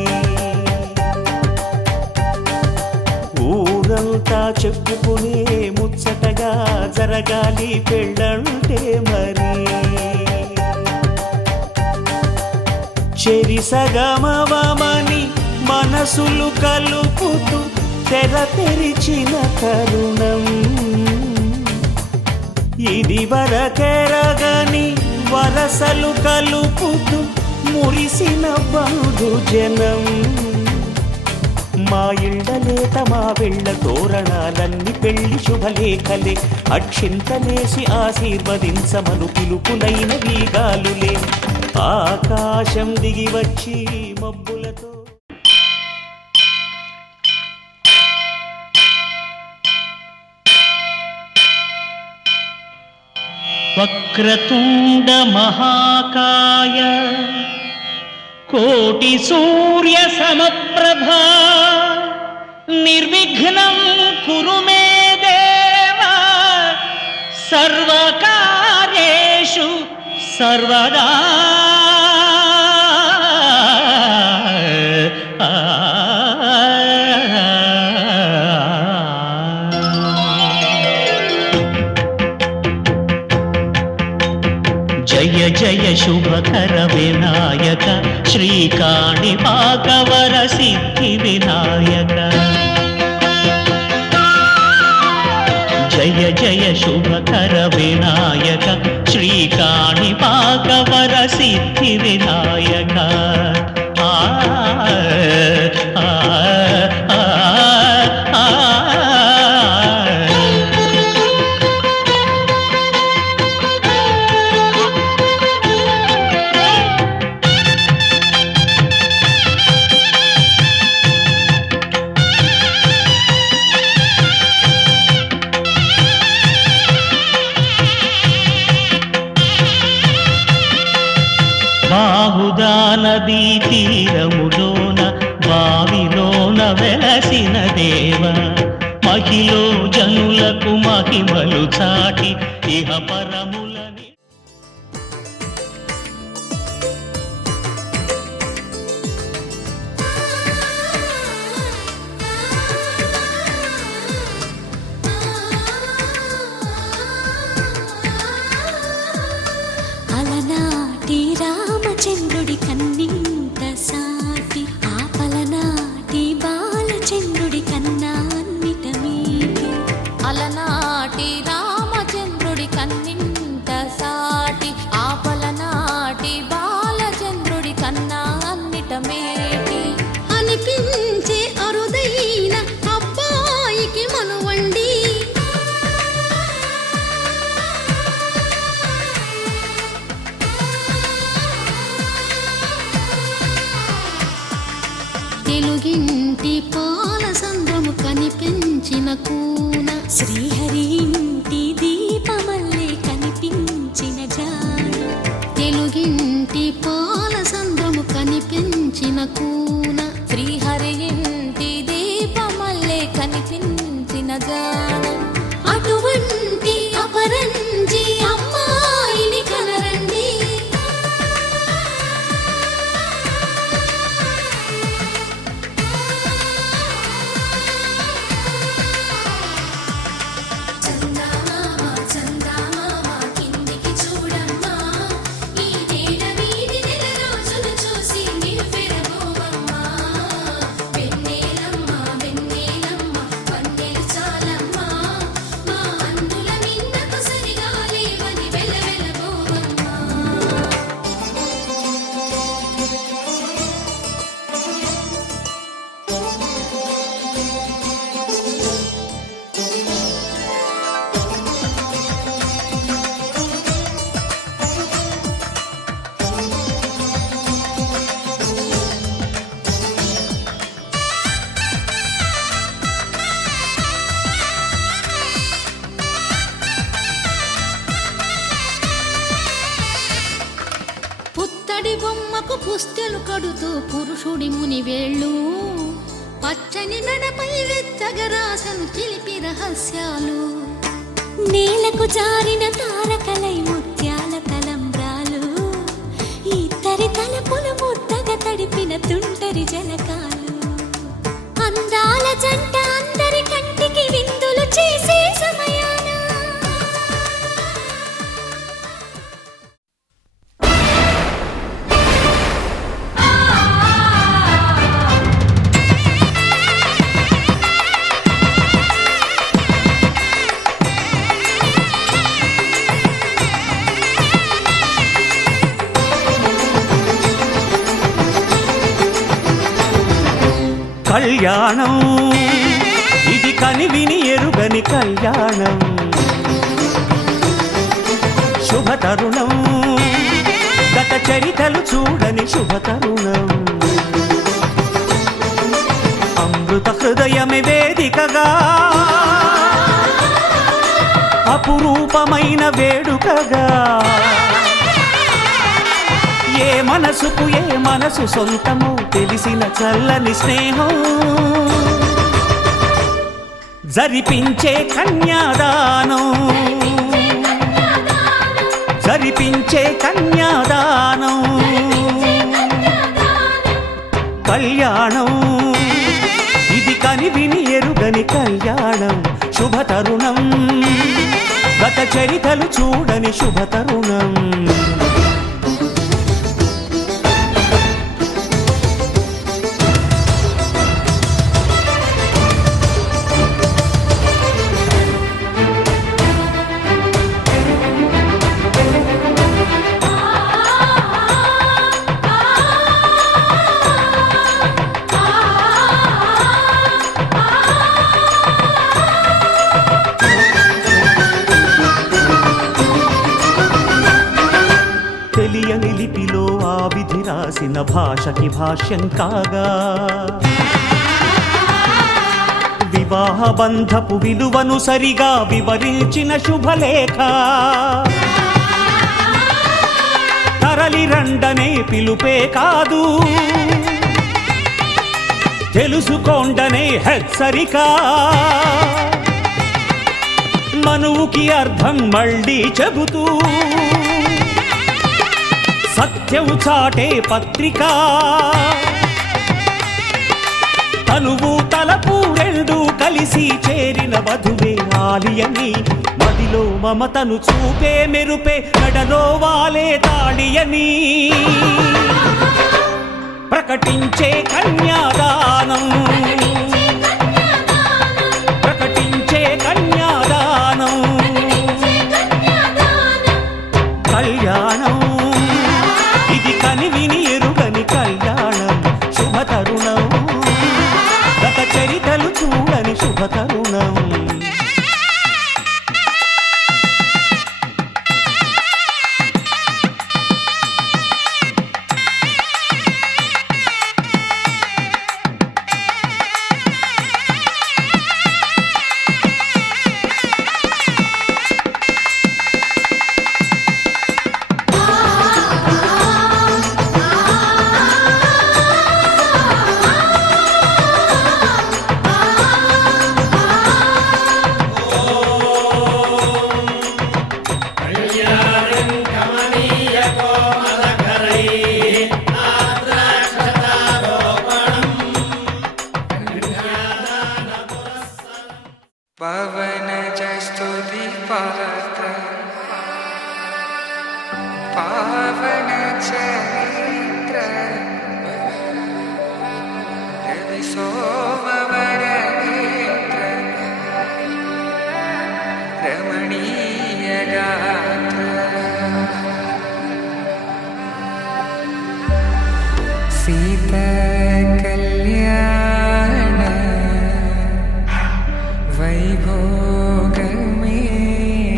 ఊరంతా చెప్పుకునే ముచ్చటగా జరగాలి పెళ్ళంటే మరి చెరిసగమవమని మనసులు కలుపుతూ తెర తెరిచిన తరుణం ఇది వరకెరగని వరసలు కలుపుతూ మురిసిన బంధు జనం మా ఇళ్ళలేత మా వెళ్ళ తోరణాలన్నీ పెళ్లి శుభలేఖలే అక్షింతలేసి ఆశీర్వదించమను పిలుపులైన వీగాలులే ఆకాశం దిగి వచ్చి మబ్బులతో వక్రతుండ మహాకాయ కోటి సూర్య సమప్రభా నిర్విఘ్నం కురు మే దేవ సర్వకార్యేషు సర్వదా జయ జయ శుభకర వినాయక శ్రీకాణిపాకవర సిద్ధి వినాయక జయ జయ శుభకర వినాయక శ్రీకాణిపాకవర సిద్ధి వినాయక బాహుదా నదీ తీరములోన బావిలోన వెలసిన దేవ మహిలో జనులకు మహిమలు చాటి ఇహ పరములని అలనాటి రామచంద్రుడి కన్నింత సాటి ఆపలనాటి బాలచంద్రుడి కన్నా అన్నిట మీటి అలనాటి రామచంద్రుడి కన్నింత సాటి ఆపలనాటి బాలచంద్రుడి కన్నా అన్నిట మేటి అనిపించే అరుదైన అబ్బాయికి మనువండి తెలుగింటి పాల సంద్రము కనిపించిన కూన శ్రీహరి ఇంటి దీపమల్లే కనిపించిన జాడ తెలుగింటి పాల సంద్రము కనిపించిన కూన శ్రీహరి ఇంటి దీపమల్లే కనిపించిన జాడ అటువంటి అపరంజి అమ్మాయిని కనరండి చందమామ చందమామ కిందికి చూడమ్మా ఈ నేల వీధి నెల రోజులు చూసి నివ్వెరబోవమ్మా వెన్నెలమ్మ వెన్నెలమ్మ వన్నెలు చాలమ్మా మా అందుల మిన్నకు సరిగా లేవని వెలవెలబోవమ్మా పుత్తడి బొమ్మకు పుస్తెలు కడుతూ పురుషుడి ముని వేళ్ళు పచ్చని మెడపై వెచ్చగరాసను చిలిపి రహస్యాలు నేలకు జారిన తారకలై ముత్యాల తలంబ్రాలు ఇద్దరి తలపులు ముద్దగా తడిపిన తుంటరి జలకాలు అందాల జంట అందరి కంటికి విందులు చేసే సమయాన కళ్యాణం ఇది కనివిని ఎరుగని కళ్యాణం శుభతరుణం గత చరితలు చూడని శుభతరుణం అమృత హృదయమే వేదికగా అపురూపమైన వేడుకగా ఏ మనసుకు ఏ మనసు సొంతమో తెలిసిన చల్లని స్నేహం జరిపించే కన్యాదానం జరిపించే కన్యాదానం కళ్యాణం ఇది కనివిని ఎరుగని కళ్యాణం శుభతరుణం గత చరితలు చూడని శుభతరుణం రాసిన భాషకి భాష్యం కాగా వివాహ బంధపు విలువను సరిగా వివరించిన శుభలేఖ తరలి రండనే పిలుపే కాదు తెలుసుకోండనే హెచ్చరిక మనువుకి అర్థం మళ్ళీ చెబుతూ సత్యం చాటే పత్రిక తనువు తలపు రెండు కలిసి చేరిన వధువే ఆలియని మదిలో మమతను చూపే మెరుపే మెడలో వాలే తాళియని ప్రకటించే కన్యాదానం ప్రకటించే కన్యాదానం కళ్యాణం ఇది కనివిని ఎరుగని కళ్యాణం శుభతరుణం గత చరితలు చూడని శుభతరుణం पवनजस्तुति पात्र पावन चरित्र रवि सोमवर नेत्र रमणीय गात्र सीता कल्याण वैभोग में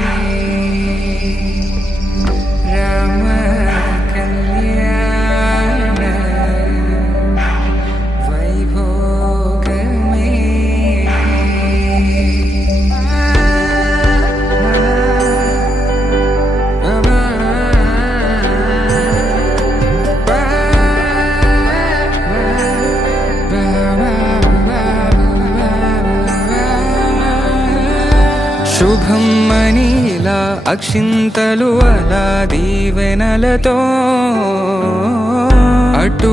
राम कल्याण वैभोग శుభం మనీలా అక్షింతలు అలా దీవెనలతో అటు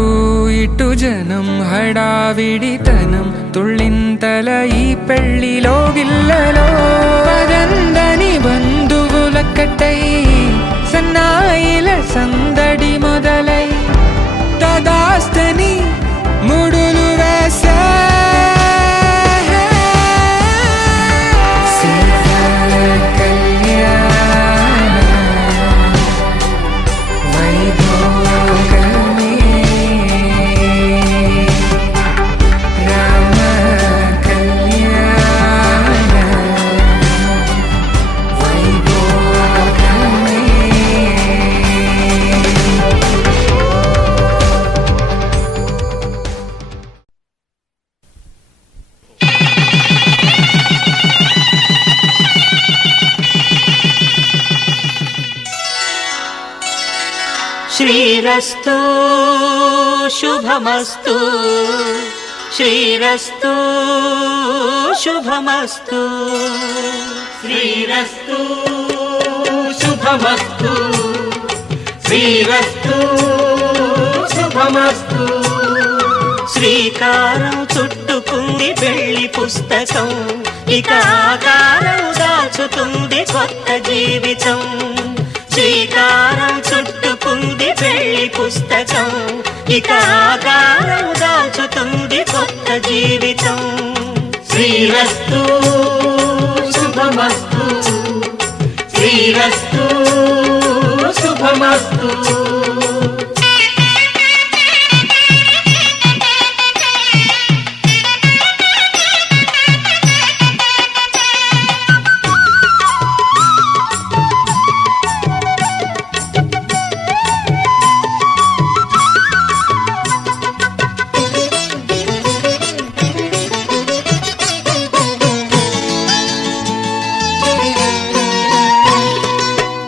ఇటు జనం హడావిడితనం తుళ్ళింతల ఈ పెళ్లిలో గిల్లలో పదందని బంధువులక్కటై సన్నాయిల సందడి మొదలై తదాస్తని ముడులు వేసే శ్రీరస్తు శుభమస్తు శ్రీరస్తు శుభమస్తు శ్రీరస్తు శుభమస్తు శ్రీరస్తు శుభమస్తు శ్రీకారం చుట్టుకుంది పెళ్లి పుస్తకం ఇక ఆకారం దాచుతుంది కొత్త జీవితం శ్రీకారం చుట్టుకుంది పెళ్లి పుస్తకం ఇక ఆకారం దాచుతుంది కొత్త జీవితం శ్రీరస్తు శుభమస్తు శ్రీరస్తు శుభమస్తు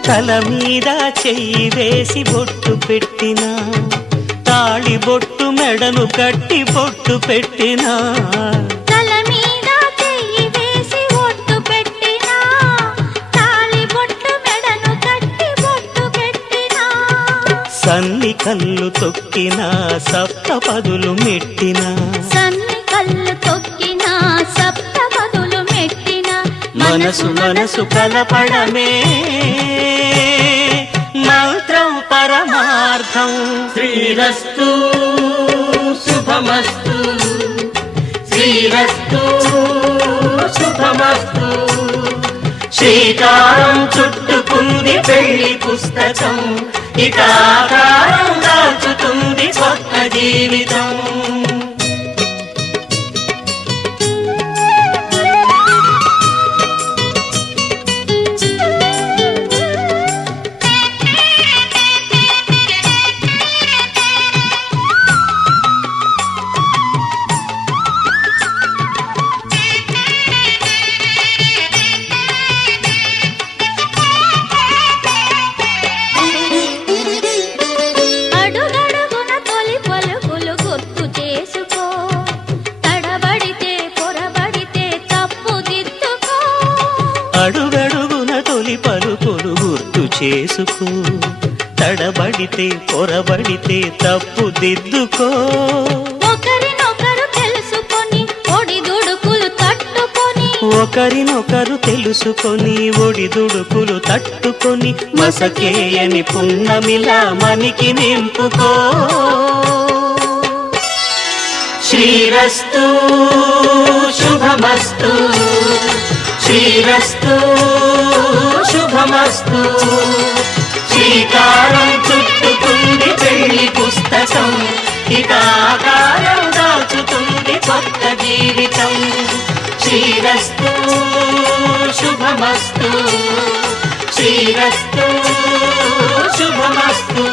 తల మీద చెయ్యి వేసి బొట్టు పెట్టినా తాళి బొట్టు మెడను కట్టి బొట్టు పెట్టినా తల మీద చెయ్యి వేసి ఒట్టు పెట్టినా తాళి బొట్టు మెడను కట్టి బొట్టు పెట్టినా సన్ని కళ్ళు తొక్కినా సప్త పదులు మెట్టినా సన్ని కళ్ళు తొక్కినా సప్త పదులు మెట్టినా మనసు మనసు కలపడమే మంత్రం పరమార్థం శ్రీరస్తు శుభమస్తు శ్రీరస్తు శుభమస్తు శ్రీకారం చుట్టుకుంది పెళ్లి పుస్తకం ఇక ఆకారం దాచుతుంది కొత్త జీవితం అడుగడుగున తొలి పలుకులు గుర్తు చేసుకో తడబడితే పొరబడితే తప్పు దిద్దుకో అడుగడుగున తొలి పలుకులు గుర్తు చేసుకో తడబడితే పొరబడితే తప్పు దిద్దుకో ఒకరినొకరు తెలుసుకొని ఒడిదుడుకులు తట్టుకొని ఒకరినొకరు తెలుసుకొని ఒడిదుడుకులు తట్టుకొని మసకేయని పున్నమిలా మనికి నింపుకో శ్రీరస్తు శుభమస్తు శ్రీరస్తు శుభమస్తు శ్రీకారం చుట్టుకుంది పెళ్లి పుస్తకం ఇక ఆకారం దాచుతుంది కొత్త జీవితం శ్రీరస్తు శుభమస్తు శ్రీరస్తు శుభమస్తు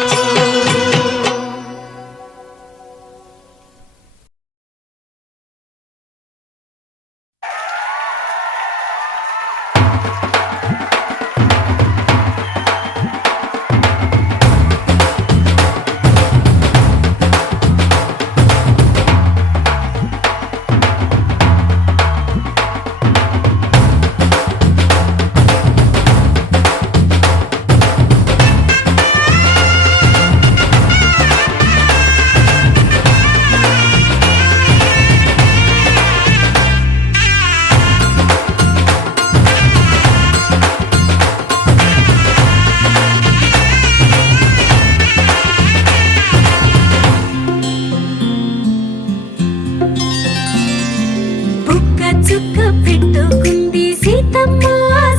బుక్క చుక్క పెట్టుకుంది సీతమ్మ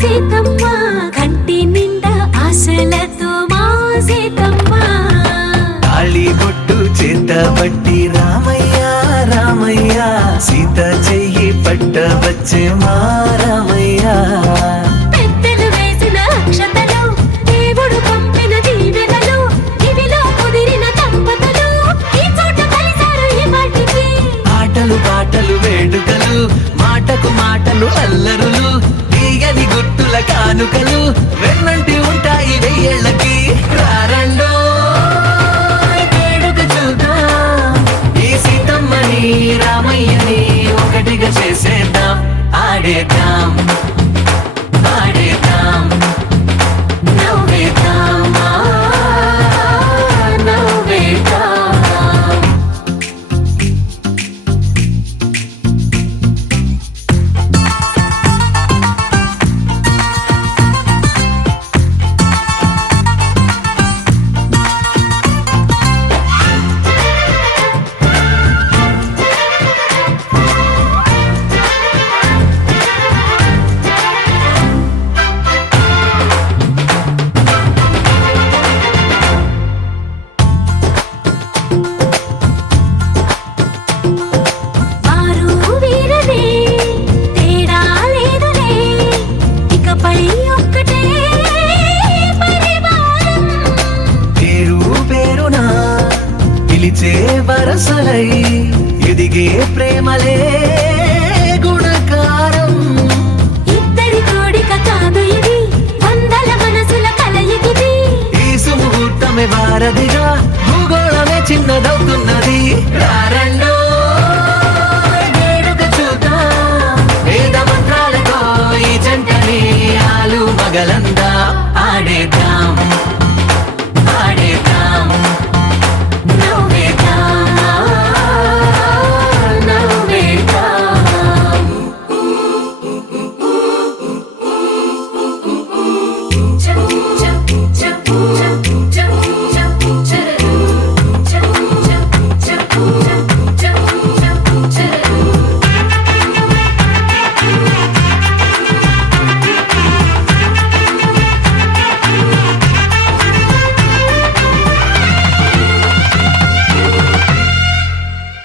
సీతమ్మ కంటి నిండా ఆశలతో మా సీతమ్మ తాళి బొట్టు చేత పట్టి రామయ్య రామయ్య సీత చెయ్యి పట్ట వచ్చే మా రామయ్య పెద్దలు వేసిన అక్షతలు దేవుడు పంపిన దీవెనలు ఇవిలో కుదిరిన దంపతులు ఈ చోట కలిసారు ఈ వాటికి ఆటలు పాటలు వేడుకలు మాటకు మాటలు అల్లరులు తీయని గుట్టుల కానుకలు వెన్నంటి ఉంటాయి వెయ్యేళ్ళకి రారండో వేడుక చూద్దాం ఈ సీతమ్మని రామయ్యని ఒకటిగా చేసేద్దాం ఆడేద్దాం వారధిగా భూగోళమే చిన్నదవుతున్నది. రారండో వేడుక చూద్దాం, వేద మంత్రాలతో ఈ జంటని ఆలు మగలందా ఆడేద్దాం ఆడేద్దాం నవ్వేద్దాం నవ్వేద్దాం.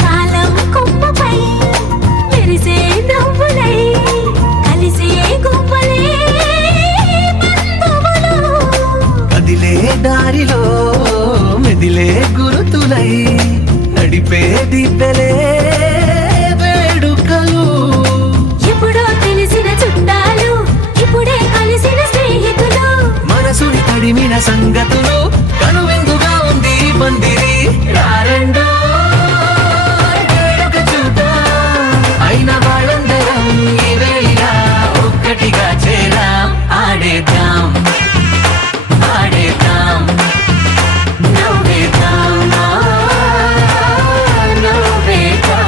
కాలం కొమ్మపై మెరిసే నవ్వులై కలిసే గువ్వలే బంధువులు. కదిలే దారిలో మెదిలే గురుతులై నడిపే దిబ్బెలే వేడుకలు. ఎప్పుడో తెలిసిన చుట్టాలు ఇప్పుడే కలిసిన స్నేహితులు. మనసుని తడిమిన సంగతులు కనువిందుగా ఉంది ఈ పందిరి. రారండో వేడుక చూద్దాం, అయిన వాళ్ళందరం ఈ వేళ ఒక్కటిగా చేరాం. ఆడేద్దాం ఆడేద్దాం నవ్వేద్దాం నవ్వేద్దాం.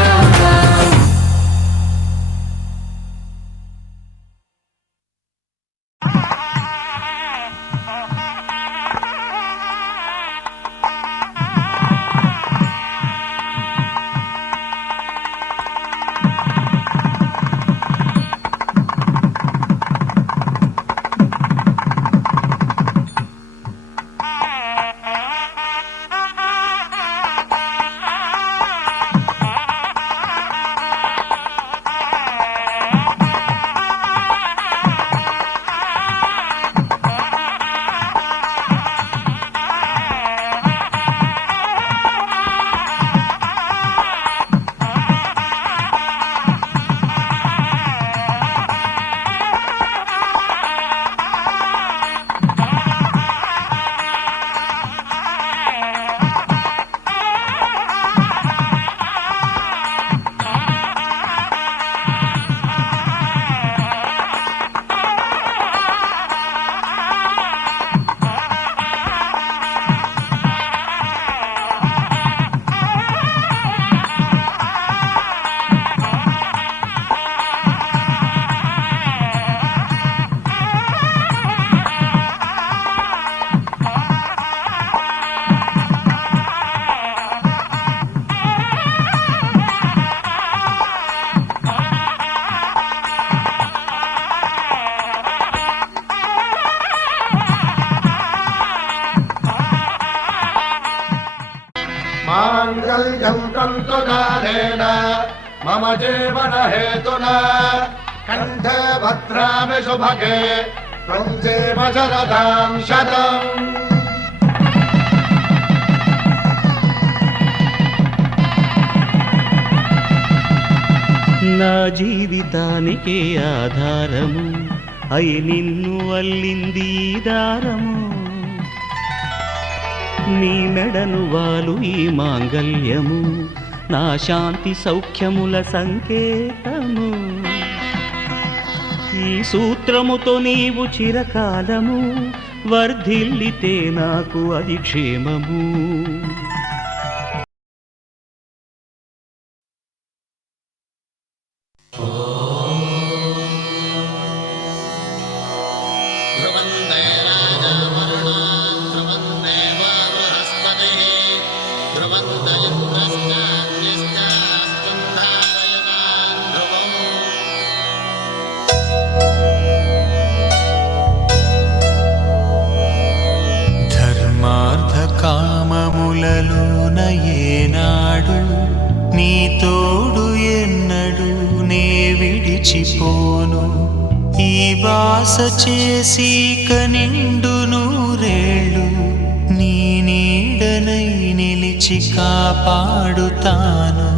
माङ्गल्यं तन्तुकालेन मम जीवनहेतुना कण्ठे भद्रामि शुभगे त्वं जीव शरदां शतम्. నా జీవితానికే ఆధారము అయి నిన్ను అల్లింది ఈ దారము. నీ మెడను వాలు ఈ మాంగల్యము నా శాంతి సౌఖ్యముల సంకేతము. ఈ సూత్రముతో నీవు చిరకాలము వర్ధిల్లితే నాకు అది క్షేమము. కామములలోన ఏనాడు నీ తోడు ఎన్నడు నే విడిచిపోను. ఈ వాస చేసి కనిండు నూరేళ్ళు నీ నీడనై నిలిచి కాపాడుతాను.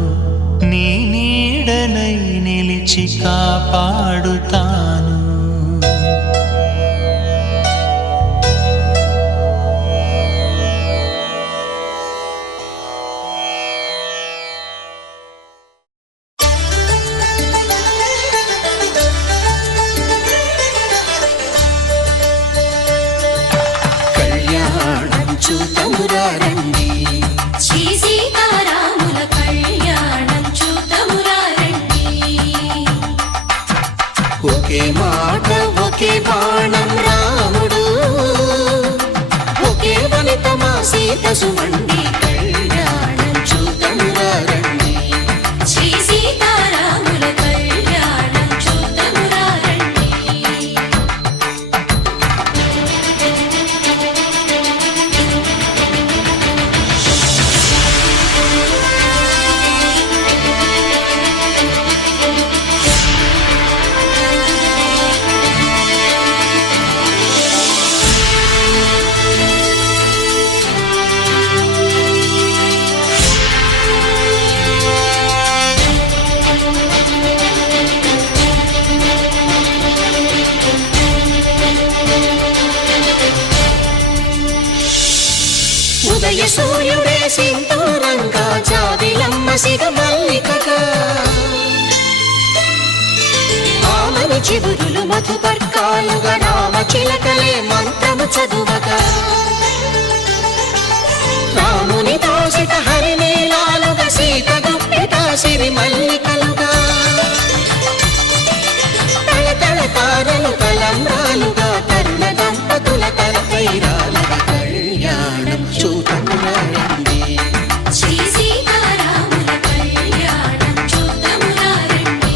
నీ నీడనై నిలిచి కాపాడుతాను. సుమండి కళ్యాణం చూతమురా రండి. శ్రీ సీతారాముల కళ్యాణం చూతమురా రండి. ఉదయ సూర్యుడే సింధూరంగా జాబిలమ్మ సిగ మల్లికగా ఆమని చిగురులు మధుపర్కాలుగా రామ చిలకలే మంత్రము చదువగా రాముని దోసిట హరినీలాలుగా సీత గుప్పిట సిరి మల్లికలుగా తళతళ తారలు తలంబ్రాలుగా తరుణ దంపతుల తలపైరాలుగా కళ్యాణం చూతమురా రండి. శ్రీ సీతారాముల కళ్యాణం చూతమురా రండి.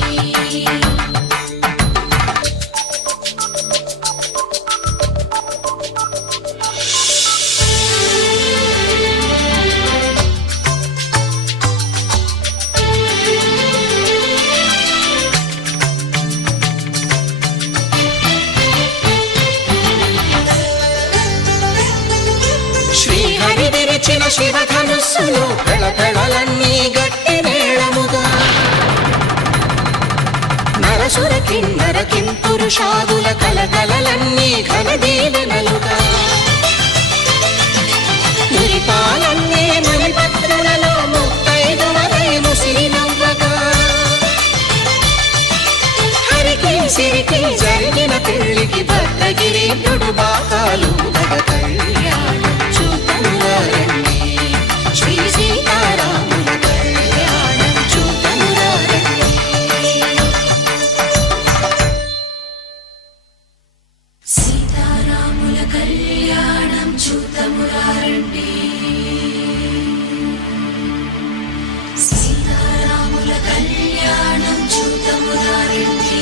శ్రీహరి విరిచిన శివధనుస్సులు పెళపెళలన్నీ గట్టి మేళముగా నరసుర కిన్నర కింపురుషాదుల కలకలలన్నీ ఘన దీవెనలుగా మురిపాలన్నీ మునిపత్రులలో ముత్తైదువలై ముసిరి నవ్వగా హరికి సిరికి జరిగిన పెళ్లికి భద్రగిరీపుడు బాకాలు కళ్యాణం చూతమురా రండి. శ్రీ సీతారాముల కళ్యాణం చూతమురా రండి. సీతారాముల కళ్యాణం చూతమురా రండి. సీతారాముల కళ్యాణం చూతమురా రండి.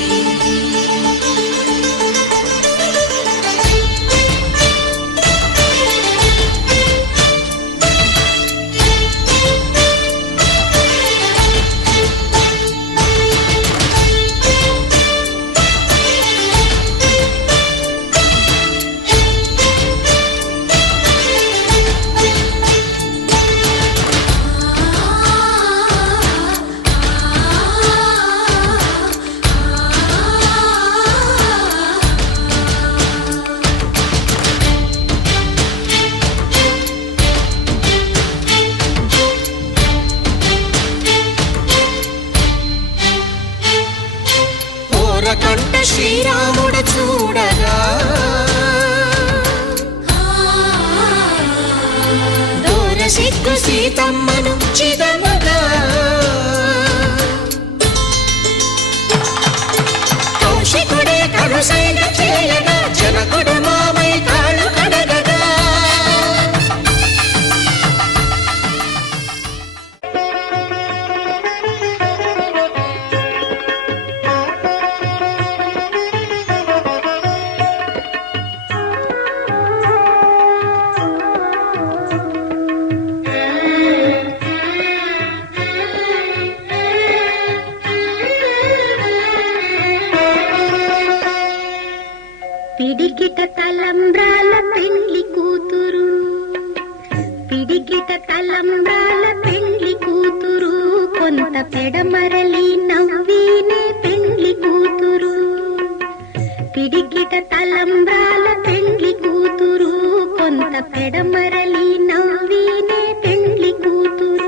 ఓరకంట శ్రీరాముడు చూడగా దూర సిగ్గు సీతమ్మను చిదమగా కౌశికుడే కరుసైన చేయగా జనకుడు మామై కాళ్ళు కడగగా పిడికిట తలంబ్రాల పెండ్లి కూతురు, పిడికిట తలంబ్రాల పెండ్లి కూతురు, కొంత పెడమరలి నవ్వీనే పెండ్లి కూతురు. పిడికిట తలంబ్రాల పెండ్లి కూతురు, కొంత పెడమరలి నవ్వీనే పెండ్లి కూతురు.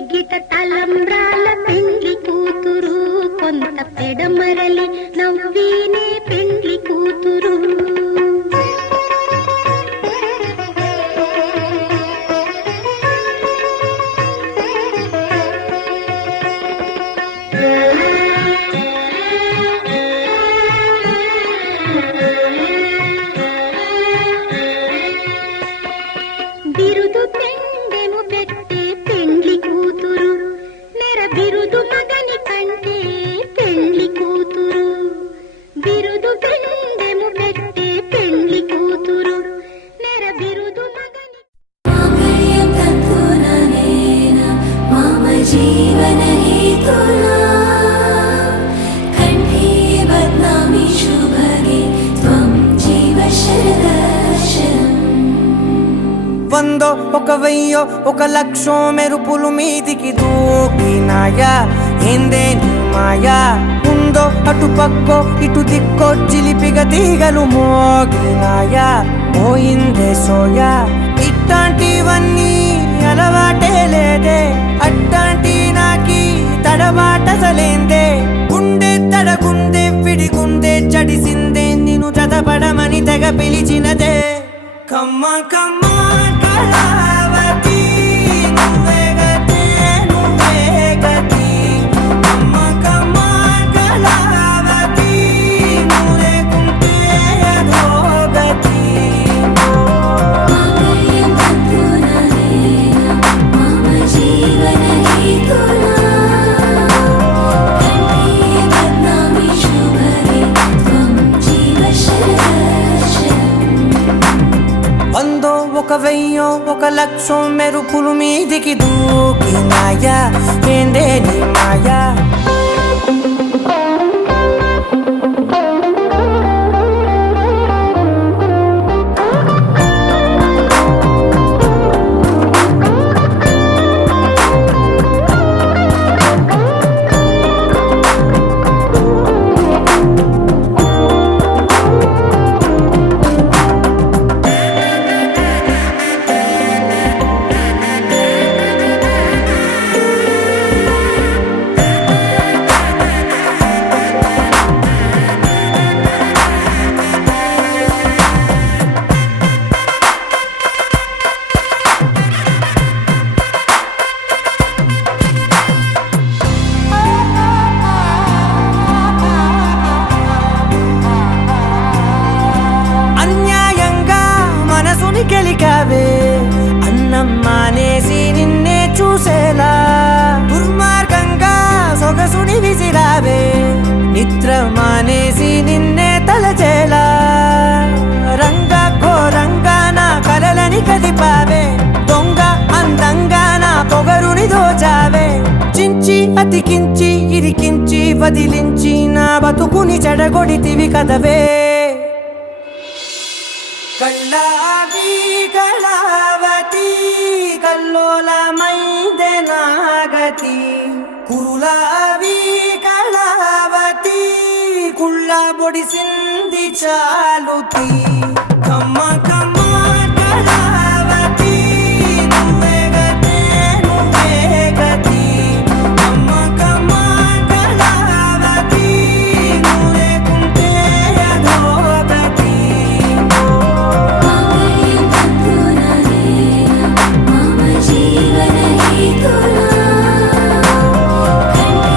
పిడికిట తలంబ్రాల పెండ్లి కూతురు కొంత పెడమరలి నవ్వీనే పెండ్లి కూతురు బిరుదు పెండెము పెట్టే పెండ్లి కూతురు నెర బిరుదు మగని కంటే పెండ్లి కూతురు బిరుదు పెండెము పెట్టే పెండ్లి కూతురు నెర బిరుదు మగని మాంగళ్యం తంతుననేన మమ జీవన హేతునా కంఠే బధ్నామి శుభగే త్వం జీవ శరదర్శనం వందో ఒక వెయ్యో ఒక లక్షో మెరుపులు మీదికి దూకినాయా ఏందే నీ మాయా ఉందో అటు పక్కో ఇటు దిక్కో చిలిపిగ తీగలు మోగినాయా పోయిందే సోయా ఇట్లాంటివన్నీ అలవాటే లేదే అట్లాంటి నాకి తడబాటసలేందే గుండె తడగుందే విడిగుందే చడిసిందే నిన్ను చదపడమని తెగ పిలిచినదే కమ్మ కమ్మ కళావతి నువ్వే గతే నువ్వే గతి కమ్మ కమ్మ కళావతి నువ్వు లేకుంటే అధోగతి మాంగళ్యం తంతుననేన మమ జీవన హేతునా కంఠే బధ్నామి శుభగే త్వం జీవ శరదర్శనం వందో ఒక వెయ్యో ఒక లక్షో మెరుపులు మీదికి దూకినాయా ఏందే నీ మాయా అన్యాయంగా మనసుని గెలికావే అన్నం మానేసి నిన్నే చూసేలా దుర్మార్గంగా సొగసుని విసిరావే నిద్ర మానేసి నిన్నే తలచేలా రంగా ఘోరంగా నా కలలని కదిపావే దొంగ అందంగా నా పొగరుని దోచావే చించి అతికించి ఇరికించి వదిలించి నా బతుకుని చెడగొడితివి కదవే కళ్ళావి కళావతి కల్లోలమైందే నాగతి కురులావి కళావతి కుళ్ళ బొడిసింది చాలుతి కమ్మ కమ్మ కళావతి నువ్వే గతే నువ్వే గతి కమ్మ కమ్మ కళావతి నువ్వు లేకుంటే అధోగతి మాంగళ్యం తంతుననేన మమ జీవన హేతునా కంఠే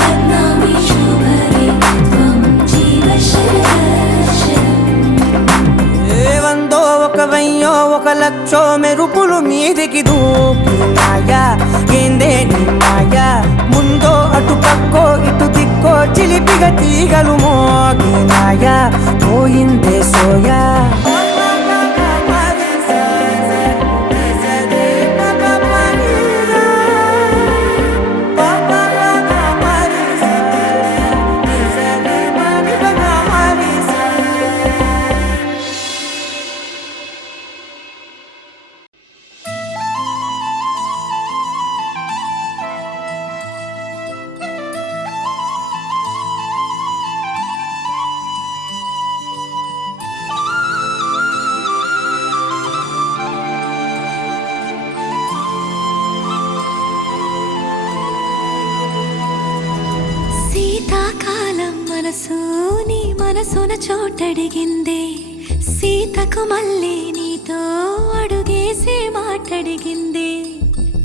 బధ్నామి శుభగే త్వం జీవ శరదర్శనం వందో ఒక వెయ్యో ఒక లక్షో మెరుపులు మీదికి దూకినాయా ఏందే నీ మాయా ముందో అటు పక్కో ఇటు దిక్కో చిలిపిగ తీగలు మోగినాయా పోయిందే సోయా మనసు నీ మనసున చోటడిగిందే సీతకు మళ్ళీ నీతో అడుగేసి మాటడిగిందే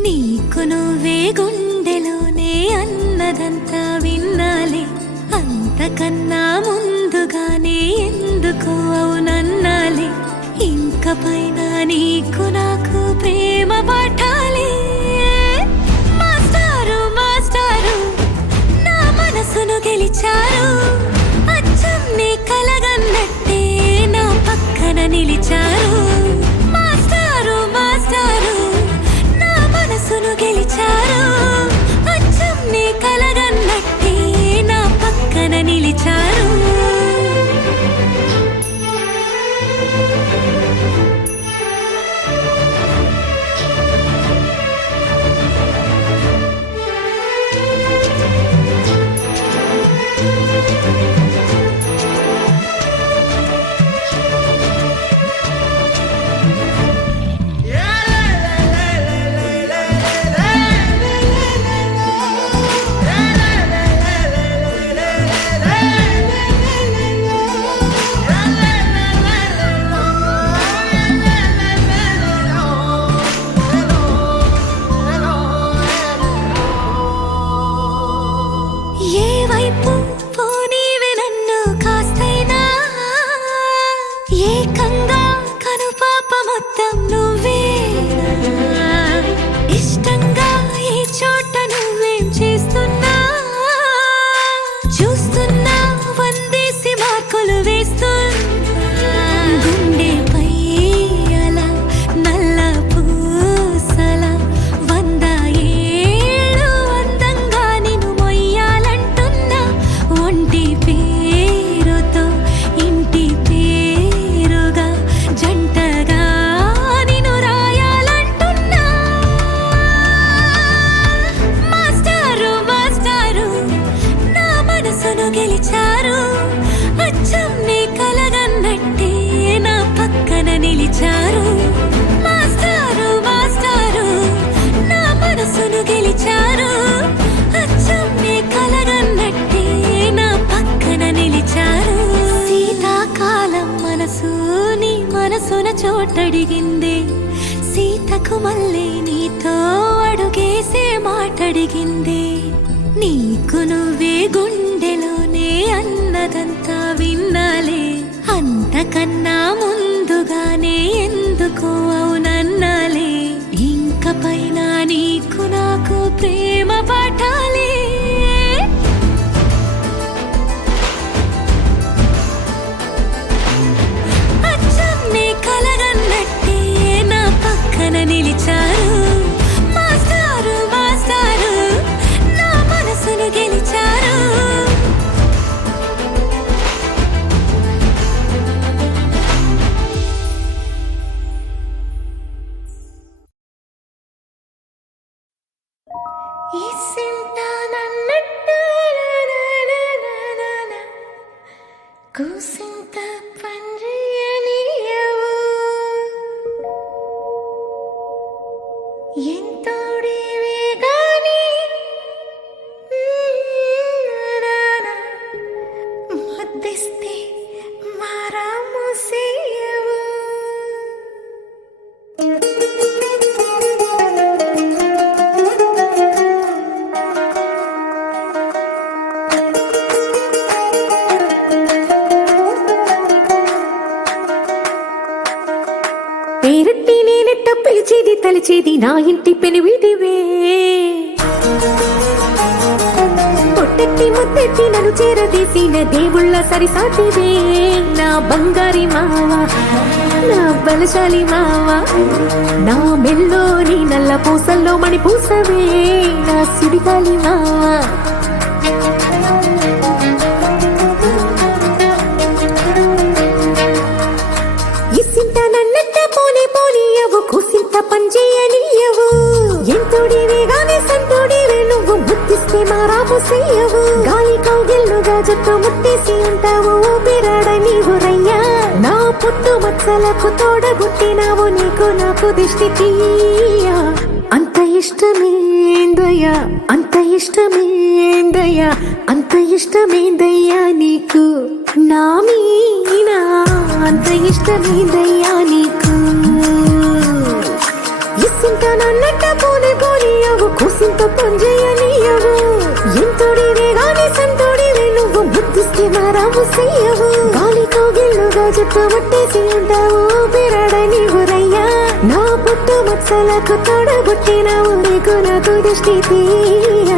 నీకు నువ్వే గుండెలోనే అన్నదంతా విన్నాలే అంతకన్నా ముందుగానే ఎందుకు అవునన్నాలే ఇంక పైన నీకు నాకు ప్రేమ పాఠాలే మాస్టారు మాస్టారు నా మనసును గెలిచారు అచ్చం నీ కలగన్నట్టే నా పక్కన నిలిచారు మాస్టారు మాస్టారు నా మనసును గెలిచారు అచ్చం నీ కలగన్నట్టే నా పక్కన నిలిచారు చోటడిగిందే సీతకు మళ్ళీ నీతో అడుగేసే మాటడిగిందే నీకు నువ్వే గుండెలోనే అన్నదంతా విన్నాలే అంతకన్నా ముందుగానే ఎందుకు అవునన్నాలే ఇంక పైన నీకు నాకు ప్రేమ పాఠాలే నిలిచారు మాస్టారు మాస్టారు నా మనసును గెలిచారు కూసింత పండ్రియనియవు ఎంతోడివే గాని ముద్దిస్తే మారాము సేయవు పేరెట్టి నేనెట్ట పిలిచేది తలిచేది నా ఇంటి పెనివిటివే పొట్టెట్టి ముద్దెట్టి నన్ను చేరదీసిన దేవుళ్ళ సరిసాటివే నా బంగారి మావా నా బలశాలి మావా నా మెల్లోని నల్ల పూసల్లో మణి పూసవే నా సుడిగాలి మావా ఇసింత నన్నట్ట పోనీ పోనీయవు కూసింత పనిచేయనియవు ఎంతోడివే గాని సంతోడివే నువ్వు ముద్దిస్తే మారాము చెయ్యవు గాలి కౌగిల్లుగా జట్టు ముట్టేసి ఉంటావు ఊపిరాడ నీవు రయ్యా నా పుట్టు మచ్చలకు తోడగుట్టినావు నీకు నాకు దిష్టి తీయ అంత అంత ఇష్టమేందయ్యా అంత ఇష్టమేందయ్యా అంత ఇష్టమేందయ్యా నీకు నా మీనా అంత ఇష్టమేందయ్యా నీకు ఇసింత నన్నట్ట పోనే పోనీయవు కుసింత పొంజేయనీయవు ఎంతోడివే గాని సంతోడివే నువ్వు బుద్ధిస్తే మారాము చెయ్యవు గాలితో గిల్లుగా జుట్టు పట్టేసి ఉంటావు బిరాడ నీవురయ్యా నా పుట్టు మత్సలకు తోడబుట్టినావు నీకు నాకు దృష్టి తీయ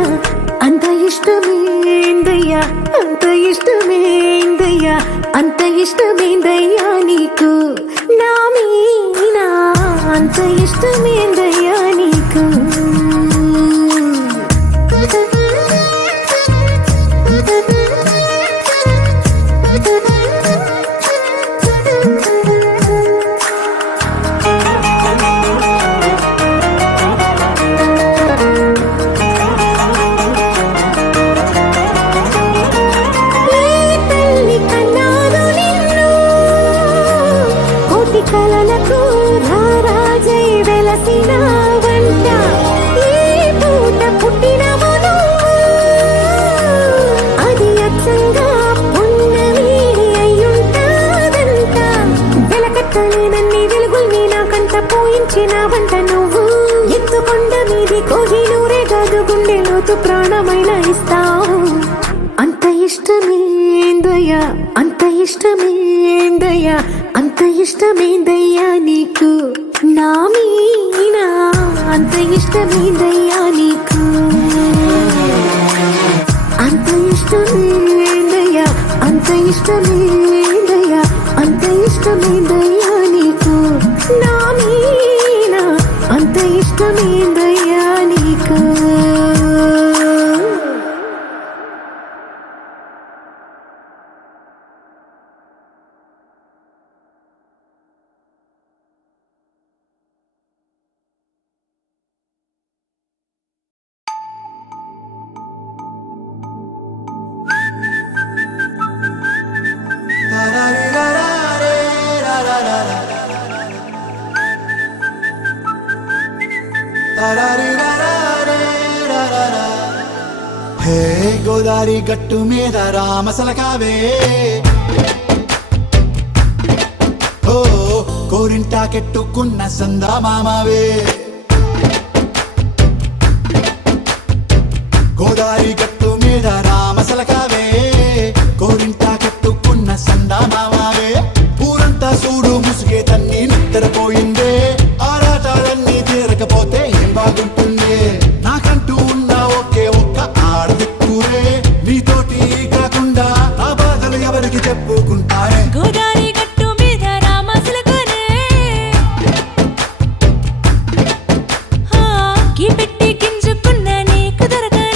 అంత ఇష్టమేందయ్యా అంత ఇష్టమేందయ్యా అంత ఇష్టమేందయ్యా నీకు నా మీనా అంత ఇష్టమేందయ్యా నీకు కలలకు రారాజై వెలసిన వంట ఈ పూట పుట్టినవు నువ్వు అది అచ్చంగా పున్నమి అయ్యుంటాదంట వెలకట్టలేనన్ని వెలుగుల్ని నాకంట పోయించిన వంట నువ్వు ఎత్తుకొండ మీది కోహినూరే కాదు గుండెలోతు ప్రాణమైన ఇస్తావు అంత ఇష్టమేందయ్యా అంత ఇష్టమేందయ్యా అంత ఇష్టమేందయ్యా నీకు నా మీనా అంత ఇష్టమేందయ్యా నీకు అంత ఇష్టమేందయ్యా అంత ఇష్టమేందయ్యా అంత ఇష్టమేందయ్యా నీకు నా మీనా అంత ఇష్టమేందయ్యా నీకు హే గోదారి గట్టు మీద రామసలకావే ఓ కోరింటా కెట్టుకున్న సందా మామావే గోదారి గట్టు మీద రామసలకావే కోరింటా కెట్టుకున్న సందా మామావే ఊరంతా చూడు ముసుగే తన్ని నిద్రపోయిందే ఆరాటాలన్నీ తీరకపోతే ఏం బాగుంటుంది నాకంటూ ఉన్న ఒకే ఒక్క ఆడదిక్కురే నీతోటి కాకుండా ఆ బాధలు ఎవరికి చెప్పుకుంటారే గోదారి గట్టు మీద రామసలకనే గీ పెట్టి గింజుకున్న నీకు దొరకనే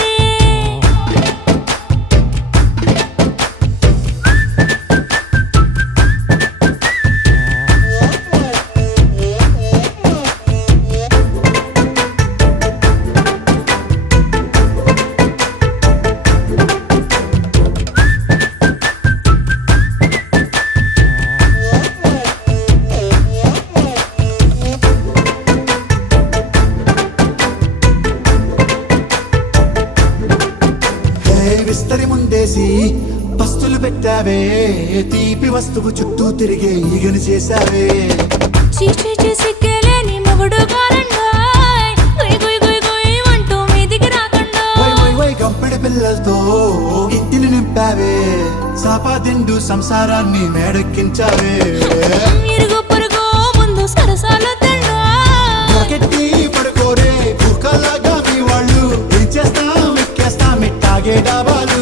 విస్తరి ముందేసి పస్తులు పెట్టావే తీపి వస్తువు చుట్టూ తిరిగే ఈగను చేశావే చీచి సిగ్గలేని మొగుడు కారండాయ్ గుయ్ గుయ్ గుయ్ గుయ్ అంటూ మీదికి రాకుండా వై గంపెడి పిల్లలతో ఇంటిని నింపావే సాపాదిండు సంసారాన్ని మేడెక్కించావే ఇరుగు పొరుగు ముందు సరసాల తండా రాకెట్టి పడుకోరే కుక్కలాగా మీ వాళ్ళు ఏం చేస్తాం ఎక్కేస్తాం ఇట్టాగే డాబాలు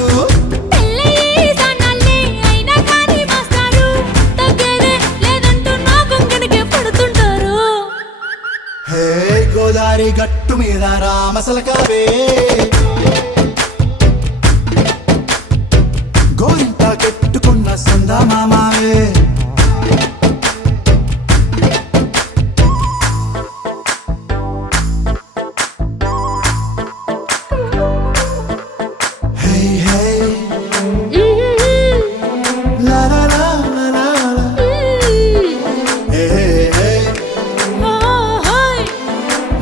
గోదారి గట్టు మీద రామసలకావే గోరింట కెట్టుకున్న సందా మామావే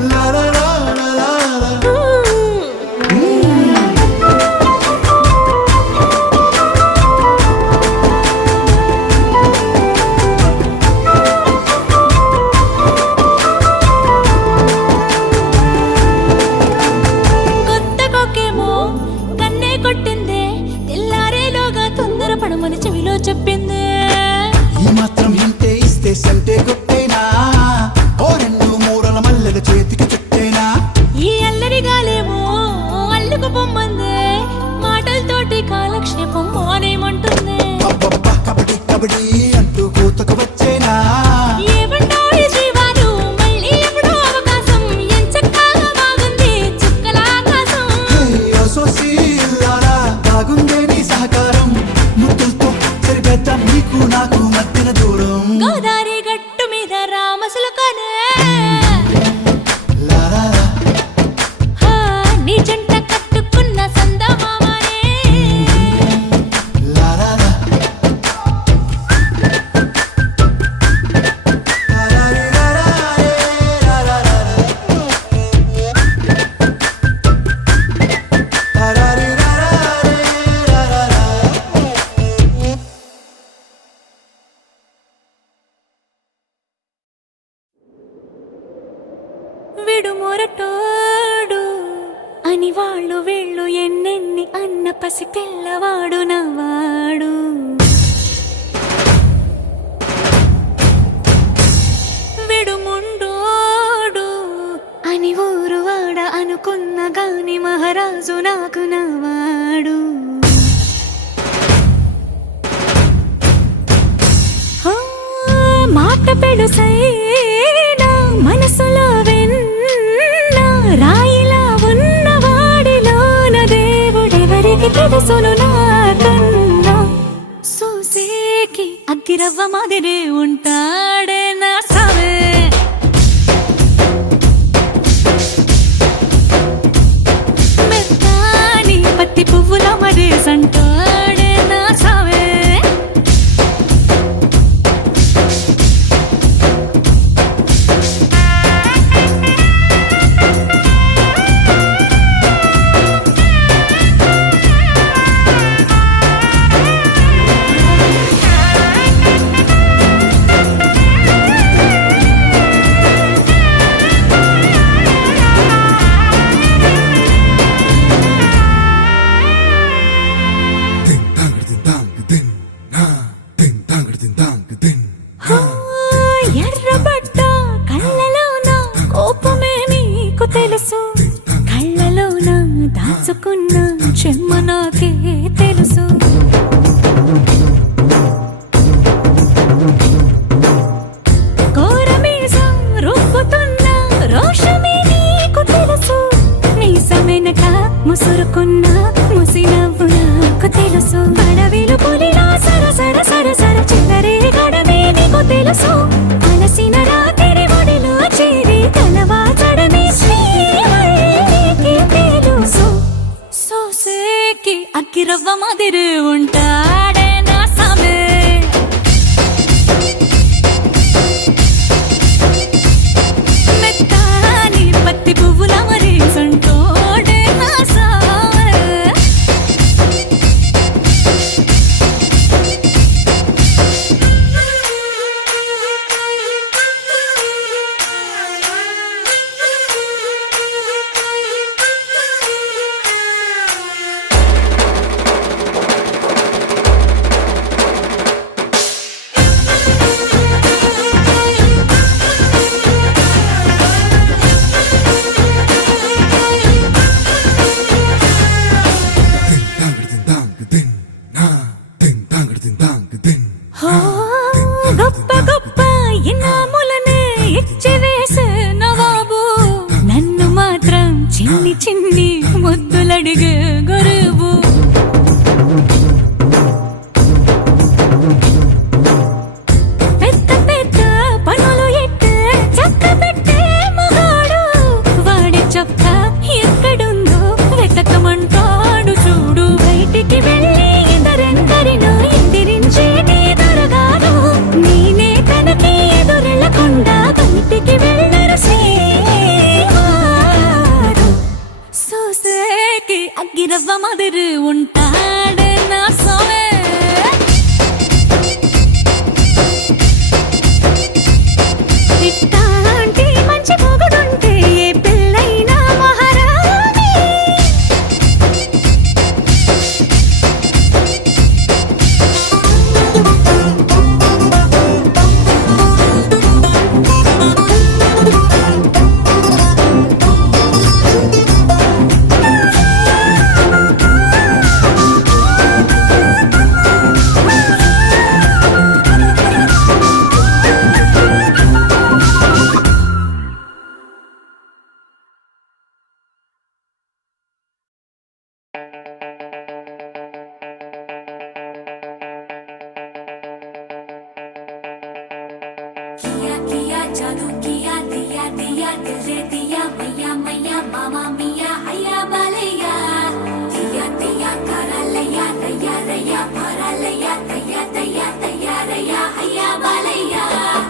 la la la విడు మొరటోడు అని వాళ్ళు వీళ్ళు ఎన్నెన్ని అన్న పసి పిల్లవాడు నవ్వాడు. విడు ముండోడు అని ఊరు వాడ అనుకున్న గాని మహారాజు నాకు నవ్వాడు. మాట పెడుసైనా మనసులో వెన్న రాయిలా ఉన్నవాడిలోన దేవుడెవరికి తెలుసును నాకన్నా. సూసేకి అగ్గిరవ్వ మాదిరి ఉంటాడే నా సావే. మెత్తాని పత్తి పువ్వుల మరేసంటాడే నా సావే. ఎర్రబడ్డ కళ్ళలోన కోపమే నీకు తెలుసు, కళ్ళలోన దాచుకున్న చెమ్మ నాకే తెలుసు. కోరమీసం రుబ్బుతున్న రోషమే నీకు తెలుసు, మీసమెనక ముసురుకున్న ముసినవ్వు నాకు తెలుసు. అడవిలు పులిలా సరసర సరసర చిల్లరే గడమే నీకు తెలుసు, అలసిన రాత్రి ఒడిలో చేరి కలవాచడమే శ్రీవల్లికి తెలుసు. సోసేకి అగ్గిరవ్వ మాదిరి ఉంటాడే నా సామే. మెత్తాని పత్తి పువ్వుల మరేసంటోడే నా సామే. గొప్ప గొప్ప ఇనాములనే ఇచ్చి వేసే నవాబు, నన్ను మాత్రం చిన్ని చిన్ని ముద్దులడిగే గరువు. పెద్ద పెద్ద పనులు ఎట్టే చక్క పెట్టే మగాడు, వాడి చొక్క ఎక్కడుందో వెతకమంటాడు చూడు. బయటికి వెళ్ళి ఇద్దరెందరినో ఎదిరించేటి దొరగాను, నేనే తనకి ఎదురెళ్ళకుండా బయటికి వెళ్ళరు శ్రీవారు. సోసేకి అగ్గిరవ్వ మాదిరి ఉంటాడే నా సోమే. ఇట్టాంటి మంచి మొగుడుంటే ఏ పిల్లైనా మహారాణి. किया किया जादू किया दिया दिया दिल दे दिया मैया मैया मामा मिया हैया बालैया. दिया दिया करा लैया रैया रैया भरा लैया दैया दैया दैया रैया हैया बालैया. Yeah.